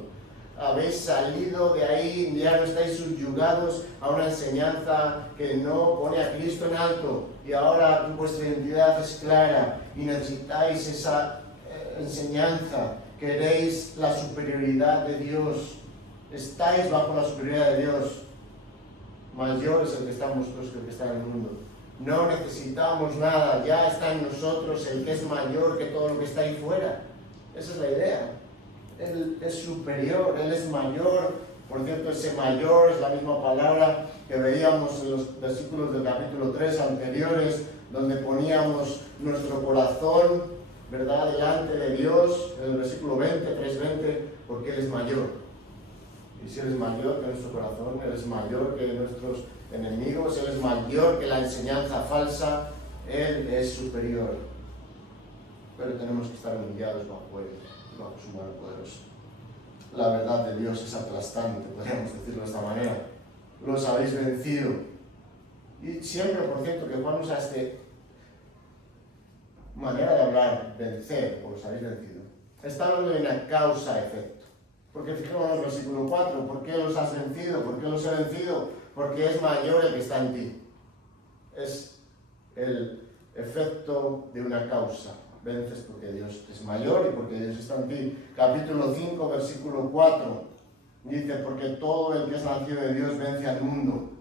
Habéis salido de ahí, ya no estáis subyugados a una enseñanza que no pone a Cristo en alto y ahora vuestra identidad es clara y necesitáis esa enseñanza, queréis la superioridad de Dios, estáis bajo la superioridad de Dios. Mayor es el que está en vosotros que el que está en el mundo. No necesitamos nada, ya está en nosotros el que es mayor que todo lo que está ahí fuera. Esa es la idea. Él es superior, Él es mayor. Por cierto, ese mayor es la misma palabra que veíamos en los versículos del capítulo 3 anteriores, donde poníamos nuestro corazón, ¿verdad?, delante de Dios, en el versículo 20, 3:20, porque Él es mayor. Y si Él es mayor que nuestro corazón, Él es mayor que nuestros enemigos, Él es mayor que la enseñanza falsa, Él es superior. Pero tenemos que estar humillados bajo Él, bajo su mano poderosa. La verdad de Dios es aplastante, podríamos decirlo de esta manera. Los habéis vencido. Y siempre, por cierto, que Juan usa esta manera de hablar, vencer, o los habéis vencido, está hablando de una causa-efecto. Porque fijémonos en el versículo 4, ¿por qué los has vencido? ¿Por qué los he vencido? Porque es mayor el que está en ti. Es el efecto de una causa. Vences porque Dios es mayor y porque Dios está en ti. Capítulo 5, versículo 4, dice, porque todo el que es nacido de Dios vence al mundo.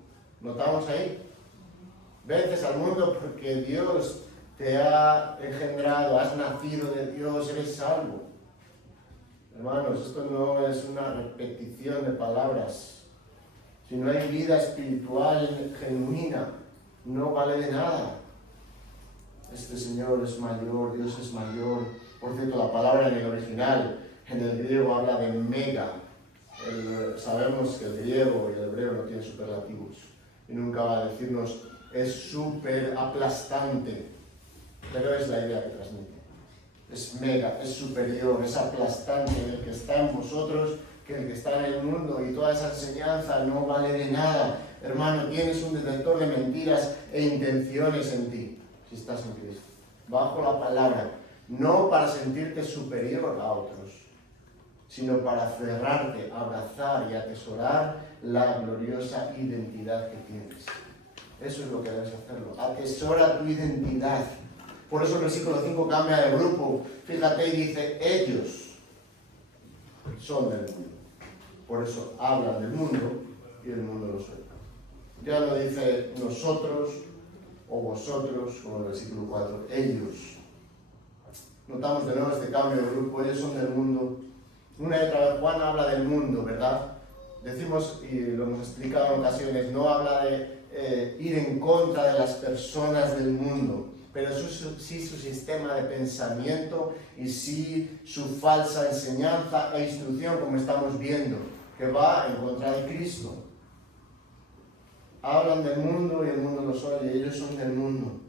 ¿Notamos ahí? Vences al mundo porque Dios te ha engendrado, has nacido de Dios, eres salvo. Hermanos, esto no es una repetición de palabras. Si no hay vida espiritual genuina, no vale de nada. Este Señor es mayor, Dios es mayor. Por cierto, la palabra en el original, en el griego, habla de mega. Sabemos que el griego y el hebreo no tienen superlativos. Y nunca va a decirnos, es súper aplastante. Pero es la idea que transmite. Es mega, es superior, es aplastante el que está en vosotros que el que está en el mundo, y toda esa enseñanza no vale de nada. Hermano, tienes un detector de mentiras e intenciones en ti, si estás en Cristo, bajo la palabra, no para sentirte superior a otros, sino para aferrarte, abrazar y atesorar la gloriosa identidad que tienes. Eso es lo que debes hacerlo. Atesora tu identidad. Por eso el versículo 5 cambia de grupo. Fíjate y dice, ellos son del mundo. Por eso hablan del mundo y el mundo los oye. Ya no dice nosotros o vosotros, como el versículo 4, ellos. Notamos de nuevo este cambio de grupo, ellos son del mundo. Una y otra vez Juan habla del mundo, ¿verdad? Decimos, y lo hemos explicado en ocasiones, no habla de ir en contra de las personas del mundo, pero sí su sistema de pensamiento y sí su falsa enseñanza e instrucción, como estamos viendo, que va en contra de Cristo. Hablan del mundo y el mundo los oye, ellos son del mundo.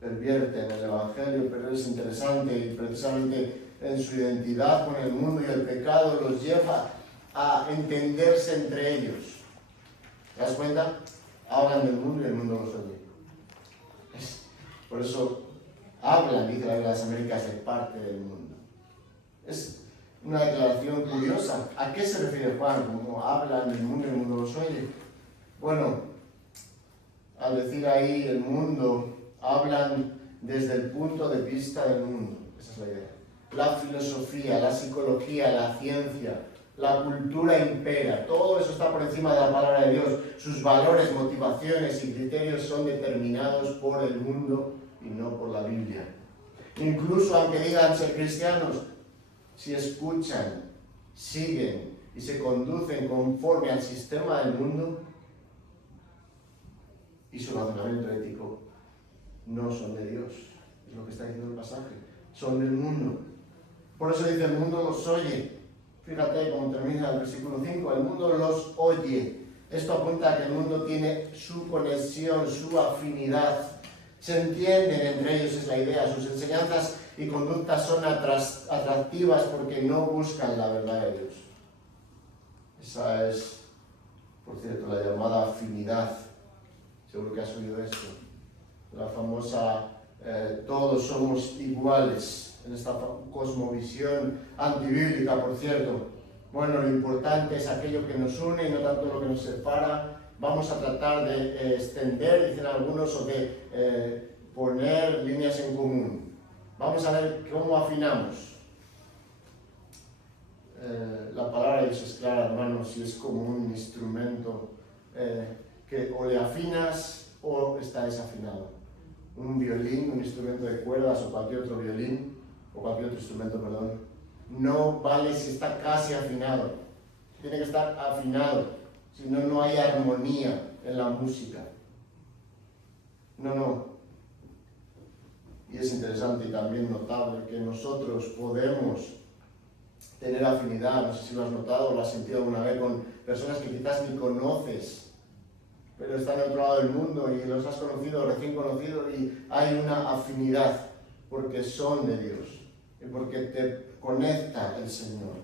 Pervierten el Evangelio, pero es interesante y precisamente en su identidad con el mundo y el pecado los lleva a entenderse entre ellos. ¿Te das cuenta? Hablan del mundo y el mundo los oye. Por eso hablan, dice la Biblia de las Américas, de parte del mundo. Es una declaración curiosa. ¿A qué se refiere Juan? ¿Cómo hablan del mundo y el mundo los oye? Bueno, al decir ahí el mundo, hablan desde el punto de vista del mundo. Esa es la idea. La filosofía, la psicología, la ciencia, la cultura impera. Todo eso está por encima de la palabra de Dios. Sus valores, motivaciones y criterios son determinados por el mundo y no por la Biblia. Incluso aunque digan ser cristianos, si escuchan, siguen y se conducen conforme al sistema del mundo y su razonamiento ético, no son de Dios. Es lo que está diciendo el pasaje. Son del mundo. Por eso dice, el mundo los oye. Fíjate cómo termina el versículo 5. El mundo los oye. Esto apunta a que el mundo tiene su conexión, su afinidad. Se entienden entre ellos, es la idea. Sus enseñanzas y conductas son atractivas porque no buscan la verdad de Dios. Esa es, por cierto, la llamada afinidad. Seguro que has oído esto. La famosa todos somos iguales, en esta cosmovisión antibíblica, por cierto. Bueno, lo importante es aquello que nos une y no tanto lo que nos separa. Vamos a tratar de extender, dicen algunos, o de poner líneas en común. Vamos a ver cómo afinamos. La palabra de Dios es clara, hermanos, y es como un instrumento que o le afinas o está desafinado. Un violín, un instrumento de cuerdas o cualquier otro violín, o cualquier otro instrumento, perdón, no vale si está casi afinado. Tiene que estar afinado, si no, no hay armonía en la música. No. Y es interesante y también notable que nosotros podemos tener afinidad, no sé si lo has notado o lo has sentido alguna vez, con personas que quizás ni conoces, pero están al otro lado del mundo y los has conocido, recién conocido, y hay una afinidad porque son de Dios y porque te conecta el Señor.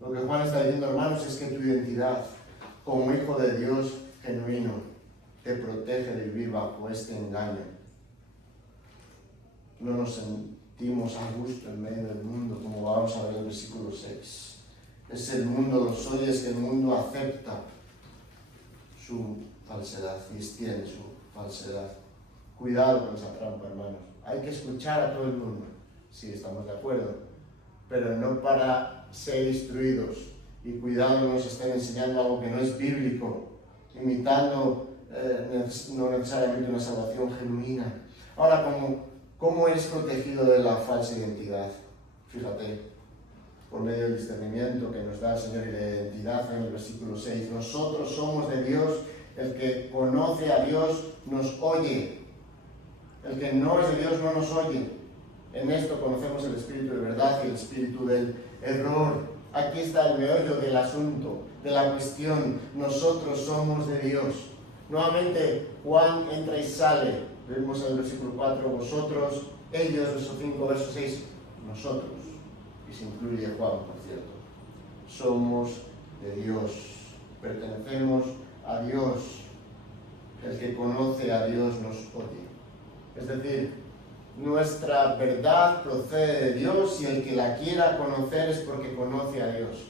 Lo que Juan está diciendo, hermanos, es que tu identidad como hijo de Dios genuino te protege de vivir bajo este engaño. No nos sentimos a gusto en medio del mundo, como vamos a ver en el versículo 6. Es el mundo, los oye, es que el mundo acepta su falsedad y extiende su falsedad. Cuidado con esa trampa, hermanos. Hay que escuchar a todo el mundo, sí, estamos de acuerdo, pero no para ser instruidos. Y cuidado, no nos estén enseñando algo que no es bíblico, imitando no necesariamente una salvación genuina. Ahora, ¿cómo eres protegido de la falsa identidad? Fíjate, por medio del discernimiento que nos da el Señor y de identidad en el versículo 6. Nosotros somos de Dios, el que conoce a Dios nos oye. El que no es de Dios no nos oye. En esto conocemos el espíritu de verdad y el espíritu del error. Aquí está el meollo del asunto, de la cuestión. Nosotros somos de Dios. Nuevamente, Juan entra y sale. Vemos en el versículo 4, vosotros, ellos, verso 5, verso 6, nosotros. Y se incluye Juan, por cierto. Somos de Dios. Pertenecemos a Dios. El que conoce a Dios nos oye. Es decir, nuestra verdad procede de Dios y el que la quiera conocer es porque conoce a Dios.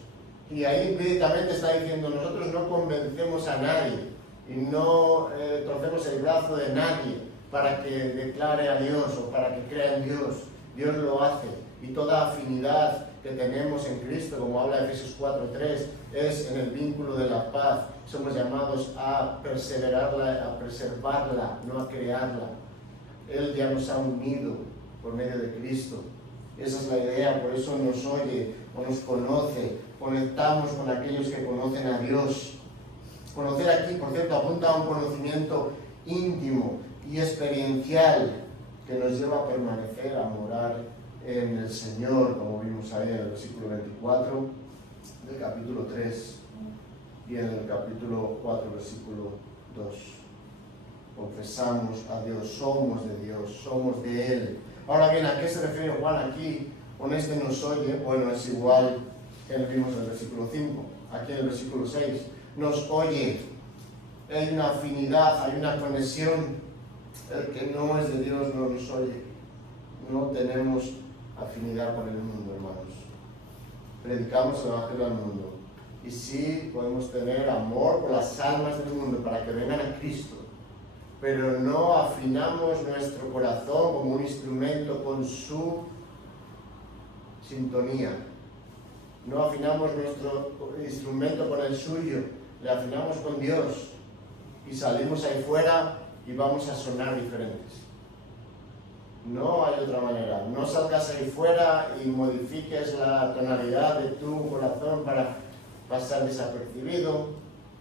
Y ahí implícitamente está diciendo, nosotros no convencemos a nadie. y no torcemos el brazo de nadie para que declare a Dios o para que crea en Dios. Dios lo hace, y toda afinidad que tenemos en Cristo, como habla Efesios 4:3, es en el vínculo de la paz. Somos llamados a perseverarla, a preservarla, no a crearla. Él ya nos ha unido por medio de Cristo. Esa es la idea, por eso nos oye o nos conoce. Conectamos con aquellos que conocen a Dios. Conocer aquí, por cierto, apunta a un conocimiento íntimo y experiencial que nos lleva a permanecer, a morar en el Señor, como vimos ahí en el versículo 24 del capítulo 3 y en el capítulo 4, versículo 2. Confesamos a Dios, somos de Él. Ahora bien, ¿a qué se refiere Juan aquí? Con este nos oye, bueno, es igual que lo vimos en el versículo 5, aquí en el versículo 6. Nos oye, hay una afinidad, hay una conexión. El que no es de Dios no nos oye. No tenemos afinidad con el mundo, hermanos. Predicamos el evangelio al mundo. Y sí podemos tener amor por las almas del mundo para que vengan a Cristo, pero no afinamos nuestro corazón como un instrumento con su sintonía. No afinamos nuestro instrumento con el suyo, le afinamos con Dios y salimos ahí fuera y vamos a sonar diferentes. No hay otra manera. No salgas ahí fuera y modifiques la tonalidad de tu corazón para pasar desapercibido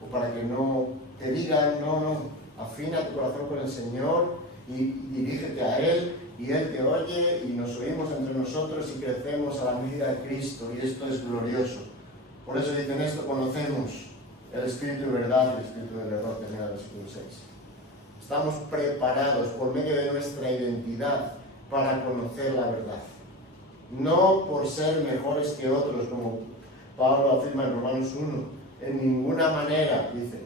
o para que no te digan, no. Afina tu corazón con el Señor y dirígete a Él, y Él te oye y nos oímos entre nosotros y crecemos a la medida de Cristo, y esto es glorioso. Por eso dicen esto, conocemos el espíritu de verdad y el espíritu del error, termina el versículo 6. Estamos preparados por medio de nuestra identidad para conocer la verdad. No por ser mejores que otros, como Pablo afirma en Romanos 1, en ninguna manera, dice.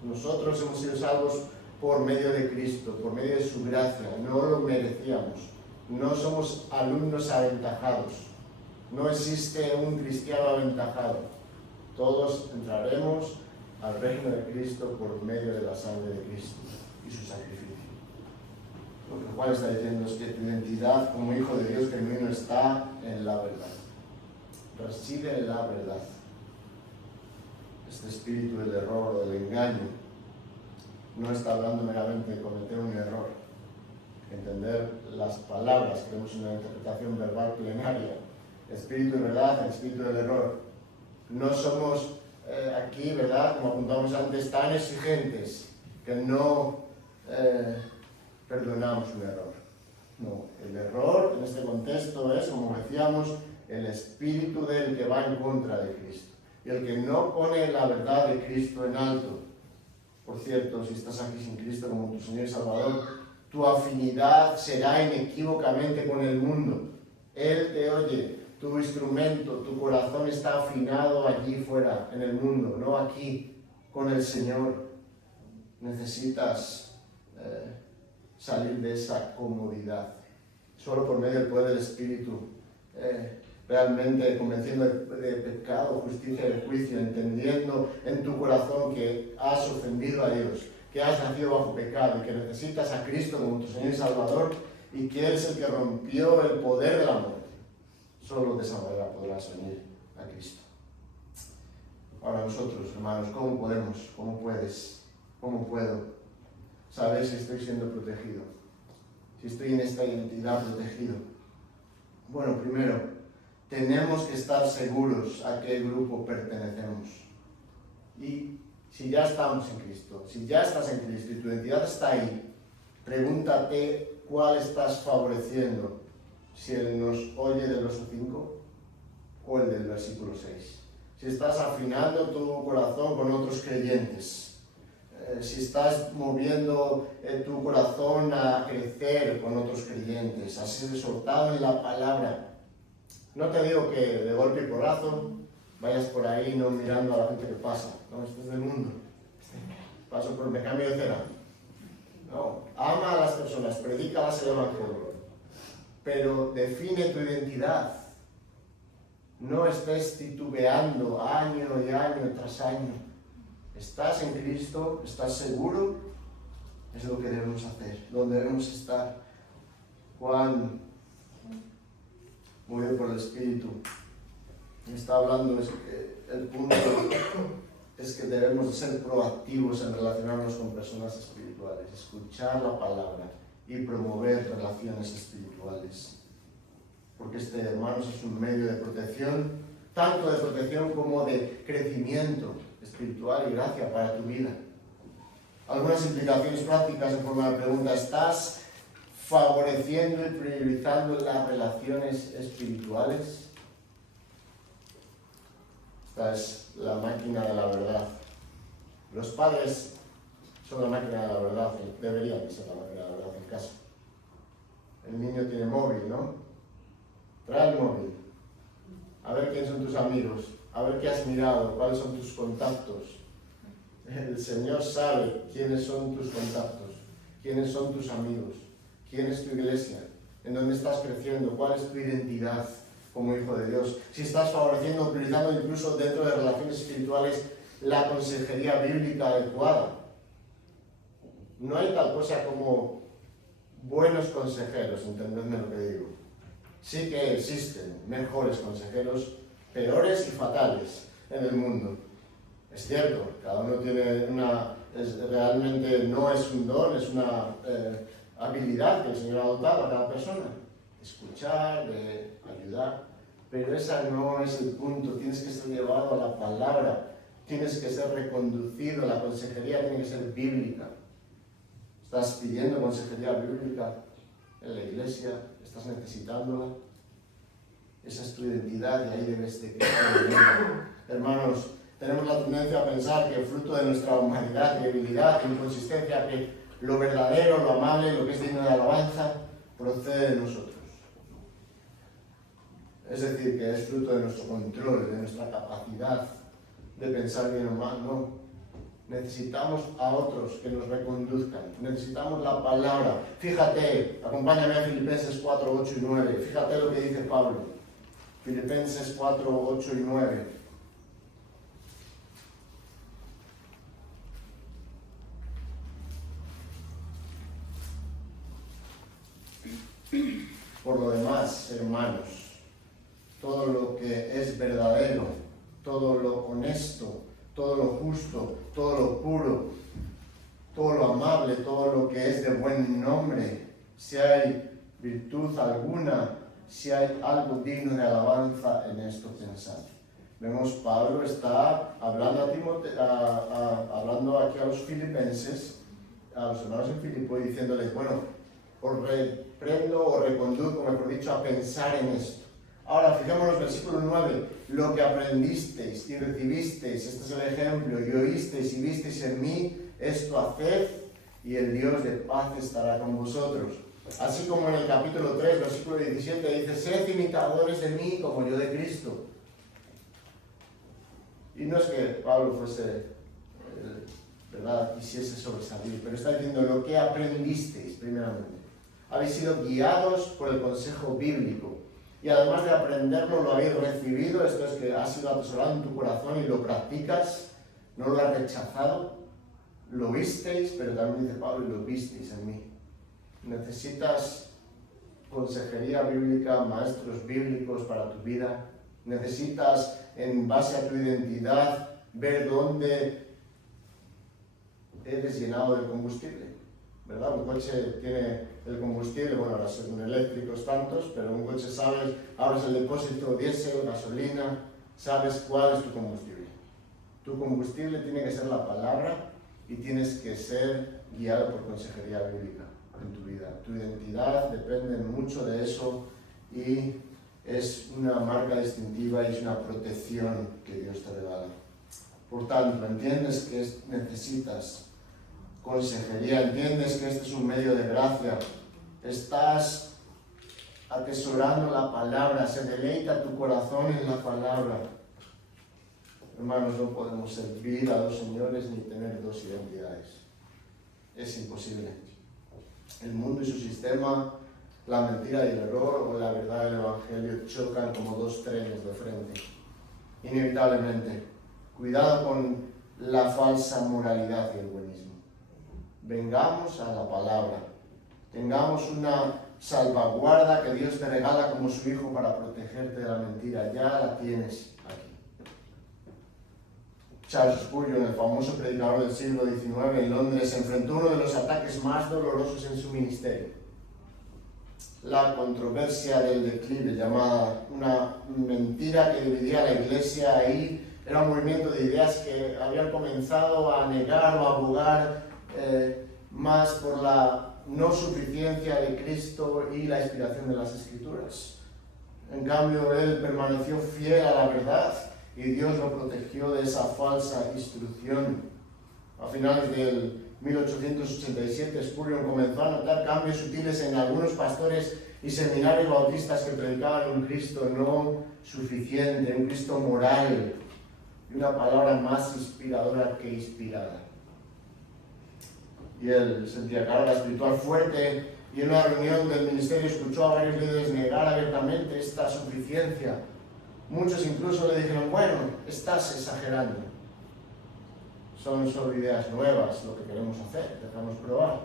Nosotros hemos sido salvos por medio de Cristo, por medio de su gracia, no lo merecíamos. No somos alumnos aventajados. No existe un cristiano aventajado. Todos entraremos al reino de Cristo por medio de la sangre de Cristo y su sacrificio. Lo que Juan está diciendo es que tu identidad como hijo de Dios genuino está en la verdad. Recibe la verdad. Este espíritu del error o del engaño no está hablando meramente de cometer un error, entender las palabras, que vemos una interpretación verbal plenaria, espíritu de verdad, espíritu del error. No somos aquí, ¿verdad?, como apuntamos antes, tan exigentes que no perdonamos un error. No, el error en este contexto es, como decíamos, el espíritu del que va en contra de Cristo. Y el que no pone la verdad de Cristo en alto. Por cierto, si estás aquí sin Cristo como tu Señor y Salvador, tu afinidad será inequívocamente con el mundo. Él te oye, tu instrumento, tu corazón está afinado allí fuera, en el mundo, no aquí, con el Señor. Necesitas salir de esa comodidad. Solo por medio del poder del Espíritu. Realmente convenciendo de pecado, justicia y de juicio, entendiendo en tu corazón que has ofendido a Dios, que has nacido bajo pecado y que necesitas a Cristo como tu Señor y Salvador, y que Él es el que rompió el poder de la muerte. Solo de esa manera podrás venir a Cristo. Ahora nosotros, hermanos, ¿cómo podemos? ¿Cómo puedes? ¿Cómo puedo saber si estoy siendo protegido? Si estoy en esta identidad protegido. Bueno, primero, tenemos que estar seguros a qué grupo pertenecemos. Y si ya estamos en Cristo, si ya estás en Cristo y tu identidad está ahí, pregúntate cuál estás favoreciendo, si el nos oye del verso 5 o el del versículo 6. Si estás afinando tu corazón con otros creyentes, si estás moviendo tu corazón a crecer con otros creyentes, a ser exhortado en la palabra. No te digo que de golpe y porrazo vayas por ahí no mirando a la gente que pasa. No, esto es del mundo. Paso por me cambio de cera. No, ama a las personas, predícalas el evangelio. Pero define tu identidad. No estés titubeando año y año tras año ¿Estás en Cristo? ¿Estás seguro? Es lo que debemos hacer, donde debemos estar. Juan, movido por el Espíritu, está hablando, es que el punto es que debemos ser proactivos en relacionarnos con personas espirituales, escuchar la palabra y promover relaciones espirituales. Porque hermanos, es un medio de protección, tanto de protección como de crecimiento espiritual y gracia para tu vida. Algunas implicaciones prácticas en forma de pregunta: ¿estás favoreciendo y priorizando las relaciones espirituales? Esta es la máquina de la verdad. Los padres son la máquina de la verdad, deberían ser la máquina de la verdad en casa. El niño tiene móvil, ¿no? Trae el móvil. A ver quiénes son tus amigos, a ver qué has mirado, cuáles son tus contactos. El Señor sabe quiénes son tus contactos, quiénes son tus amigos, quién es tu iglesia, en dónde estás creciendo, cuál es tu identidad como hijo de Dios. Si estás favoreciendo o priorizando incluso dentro de relaciones espirituales la consejería bíblica adecuada. No hay tal cosa como buenos consejeros, entendedme lo que digo. Sí que existen mejores consejeros, peores y fatales en el mundo. Es cierto, cada uno tiene realmente no es un don, es una habilidad que el Señor ha dotado a cada persona. Escuchar, ayudar, pero ese no es el punto. Tienes que ser llevado a la palabra, tienes que ser reconducido, la consejería tiene que ser bíblica. ¿Estás pidiendo consejería bíblica en la iglesia? ¿Estás necesitándola? Esa es tu identidad y ahí debes de crecer. Hermanos, tenemos la tendencia a pensar que el fruto de nuestra humanidad, debilidad, inconsistencia, que lo verdadero, lo amable, lo que es digno de alabanza, procede de nosotros. Es decir, que es fruto de nuestro control, de nuestra capacidad de pensar bien o mal. No. Necesitamos a otros que nos reconduzcan. Necesitamos la palabra. Fíjate, acompáñame a Filipenses 4, 8 y 9. Fíjate lo que dice Pablo. Filipenses 4, 8 y 9. Por lo demás, hermanos, todo lo que es verdadero, todo lo honesto, todo lo justo, todo lo puro, todo lo amable, todo lo que es de buen nombre, si hay virtud alguna, si hay algo digno de alabanza, en esto pensad. Vemos, Pablo está hablando hablando aquí a los filipenses, a los hermanos en Filipo, y diciéndoles, bueno, os reprendo o reconduzco, mejor dicho, a pensar en esto. Ahora, fijémonos, versículo 9, lo que aprendisteis y recibisteis, este es el ejemplo, y oísteis y visteis en mí, esto haced, y el Dios de paz estará con vosotros. Así como en el capítulo 3, versículo 17, dice, sed imitadores de mí como yo de Cristo. Y no es que Pablo fuese, ¿verdad?, quisiese sobresalir, pero está diciendo lo que aprendisteis, primeramente. Habéis sido guiados por el consejo bíblico. Y además de aprenderlo, lo habéis recibido, esto es que ha sido atesorado en tu corazón y lo practicas, no lo has rechazado, lo visteis, pero también dice Pablo, y lo visteis en mí. Necesitas consejería bíblica, maestros bíblicos para tu vida. Necesitas, en base a tu identidad, ver dónde eres llenado del combustible, ¿verdad? Un coche tiene el combustible, bueno, ahora son eléctricos tantos, pero un coche sabes, abres el depósito, diésel, gasolina, sabes cuál es tu combustible. Tu combustible tiene que ser la palabra y tienes que ser guiado por consejería bíblica en tu vida. Tu identidad depende mucho de eso y es una marca distintiva y es una protección que Dios te regala. Por tanto, entiendes que necesitas consejería, entiendes que este es un medio de gracia, estás atesorando la palabra, se deleita tu corazón en la palabra. Hermanos, no podemos servir a dos señores ni tener dos identidades. Es imposible. El mundo y su sistema, la mentira y el error o la verdad del Evangelio chocan como dos trenes de frente. Inevitablemente. Cuidado con la falsa moralidad y el buenismo. Vengamos a la palabra. Tengamos una salvaguarda que Dios te regala como su hijo para protegerte de la mentira. Ya la tienes aquí. Charles Spurgeon, el famoso predicador del siglo XIX en Londres, enfrentó uno de los ataques más dolorosos en su ministerio. La controversia del declive, llamada una mentira que dividía a la iglesia. Ahí era un movimiento de ideas que habían comenzado a negar o a abogar más por la no suficiencia de Cristo y la inspiración de las Escrituras. En cambio, él permaneció fiel a la verdad y Dios lo protegió de esa falsa instrucción. A finales del 1887, Spurgeon comenzó a notar cambios sutiles en algunos pastores y seminarios bautistas que predicaban un Cristo no suficiente, un Cristo moral y una palabra más inspiradora que inspirada. Y él sentía carga espiritual fuerte y en una reunión del ministerio escuchó a varios líderes negar abiertamente esta suficiencia. Muchos incluso le dijeron: bueno, estás exagerando. Son solo ideas nuevas lo que queremos hacer, dejamos probar.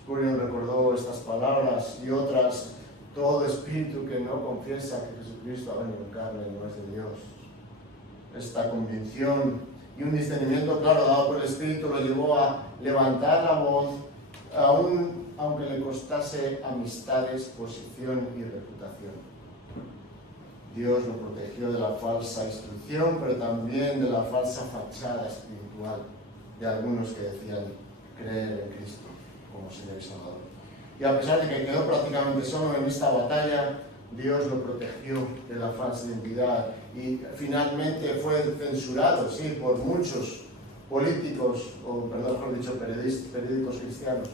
Spurgeon recordó estas palabras y otras: todo espíritu que no confiesa que Jesucristo ha venido en carne no es de Dios. Esta convicción y un discernimiento claro dado por el Espíritu lo llevó a levantar la voz, aunque le costase amistades, posición y reputación. Dios lo protegió de la falsa instrucción, pero también de la falsa fachada espiritual de algunos que decían creer en Cristo como Señor y Salvador. Y a pesar de que quedó prácticamente solo en esta batalla, Dios lo protegió de la falsa identidad y finalmente fue censurado, sí, por muchos políticos, o perdón, mejor dicho, periódicos cristianos,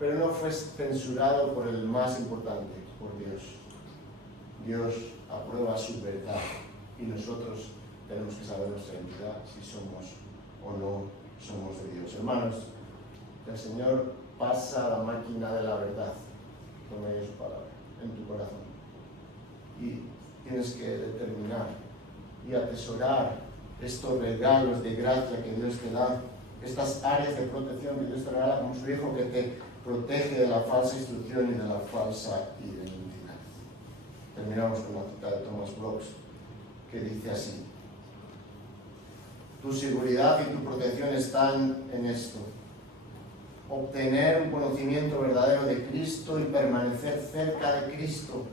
pero no fue censurado por el más importante, por Dios. Dios aprueba su verdad y nosotros tenemos que saber nuestra identidad, si somos o no somos de Dios. Hermanos, el Señor pasa la máquina de la verdad con medio de su palabra en tu corazón. Y tienes que determinar y atesorar estos regalos de gracia que Dios te da, estas áreas de protección que Dios te regala como su Hijo, que te protege de la falsa instrucción y de la falsa identidad. Terminamos con la cita de Thomas Brooks, que dice así: tu seguridad y tu protección están en esto: obtener un conocimiento verdadero de Cristo y permanecer cerca de Cristo.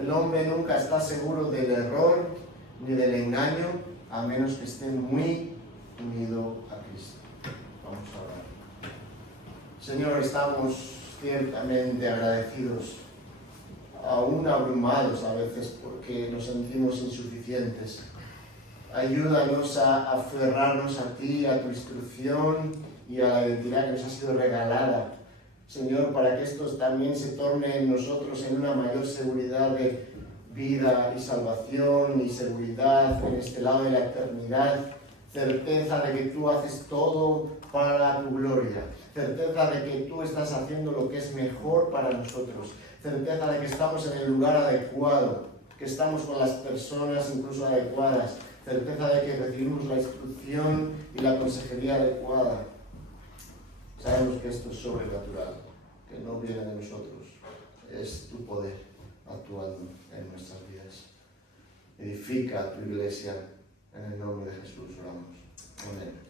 El hombre nunca está seguro del error ni del engaño, a menos que esté muy unido a Cristo. Vamos a orar. Señor, estamos ciertamente agradecidos, aún abrumados a veces porque nos sentimos insuficientes. Ayúdanos a aferrarnos a ti, a tu instrucción y a la identidad que nos ha sido regalada. Señor, para que esto también se torne en nosotros en una mayor seguridad de vida y salvación y seguridad en este lado de la eternidad. Certeza de que tú haces todo para tu gloria. Certeza de que tú estás haciendo lo que es mejor para nosotros. Certeza de que estamos en el lugar adecuado, que estamos con las personas incluso adecuadas. Certeza de que recibimos la instrucción y la consejería adecuada. Sabemos que esto es sobrenatural, que no viene de nosotros, es tu poder actuando en nuestras vidas. Edifica tu iglesia, en el nombre de Jesús oramos. Amén.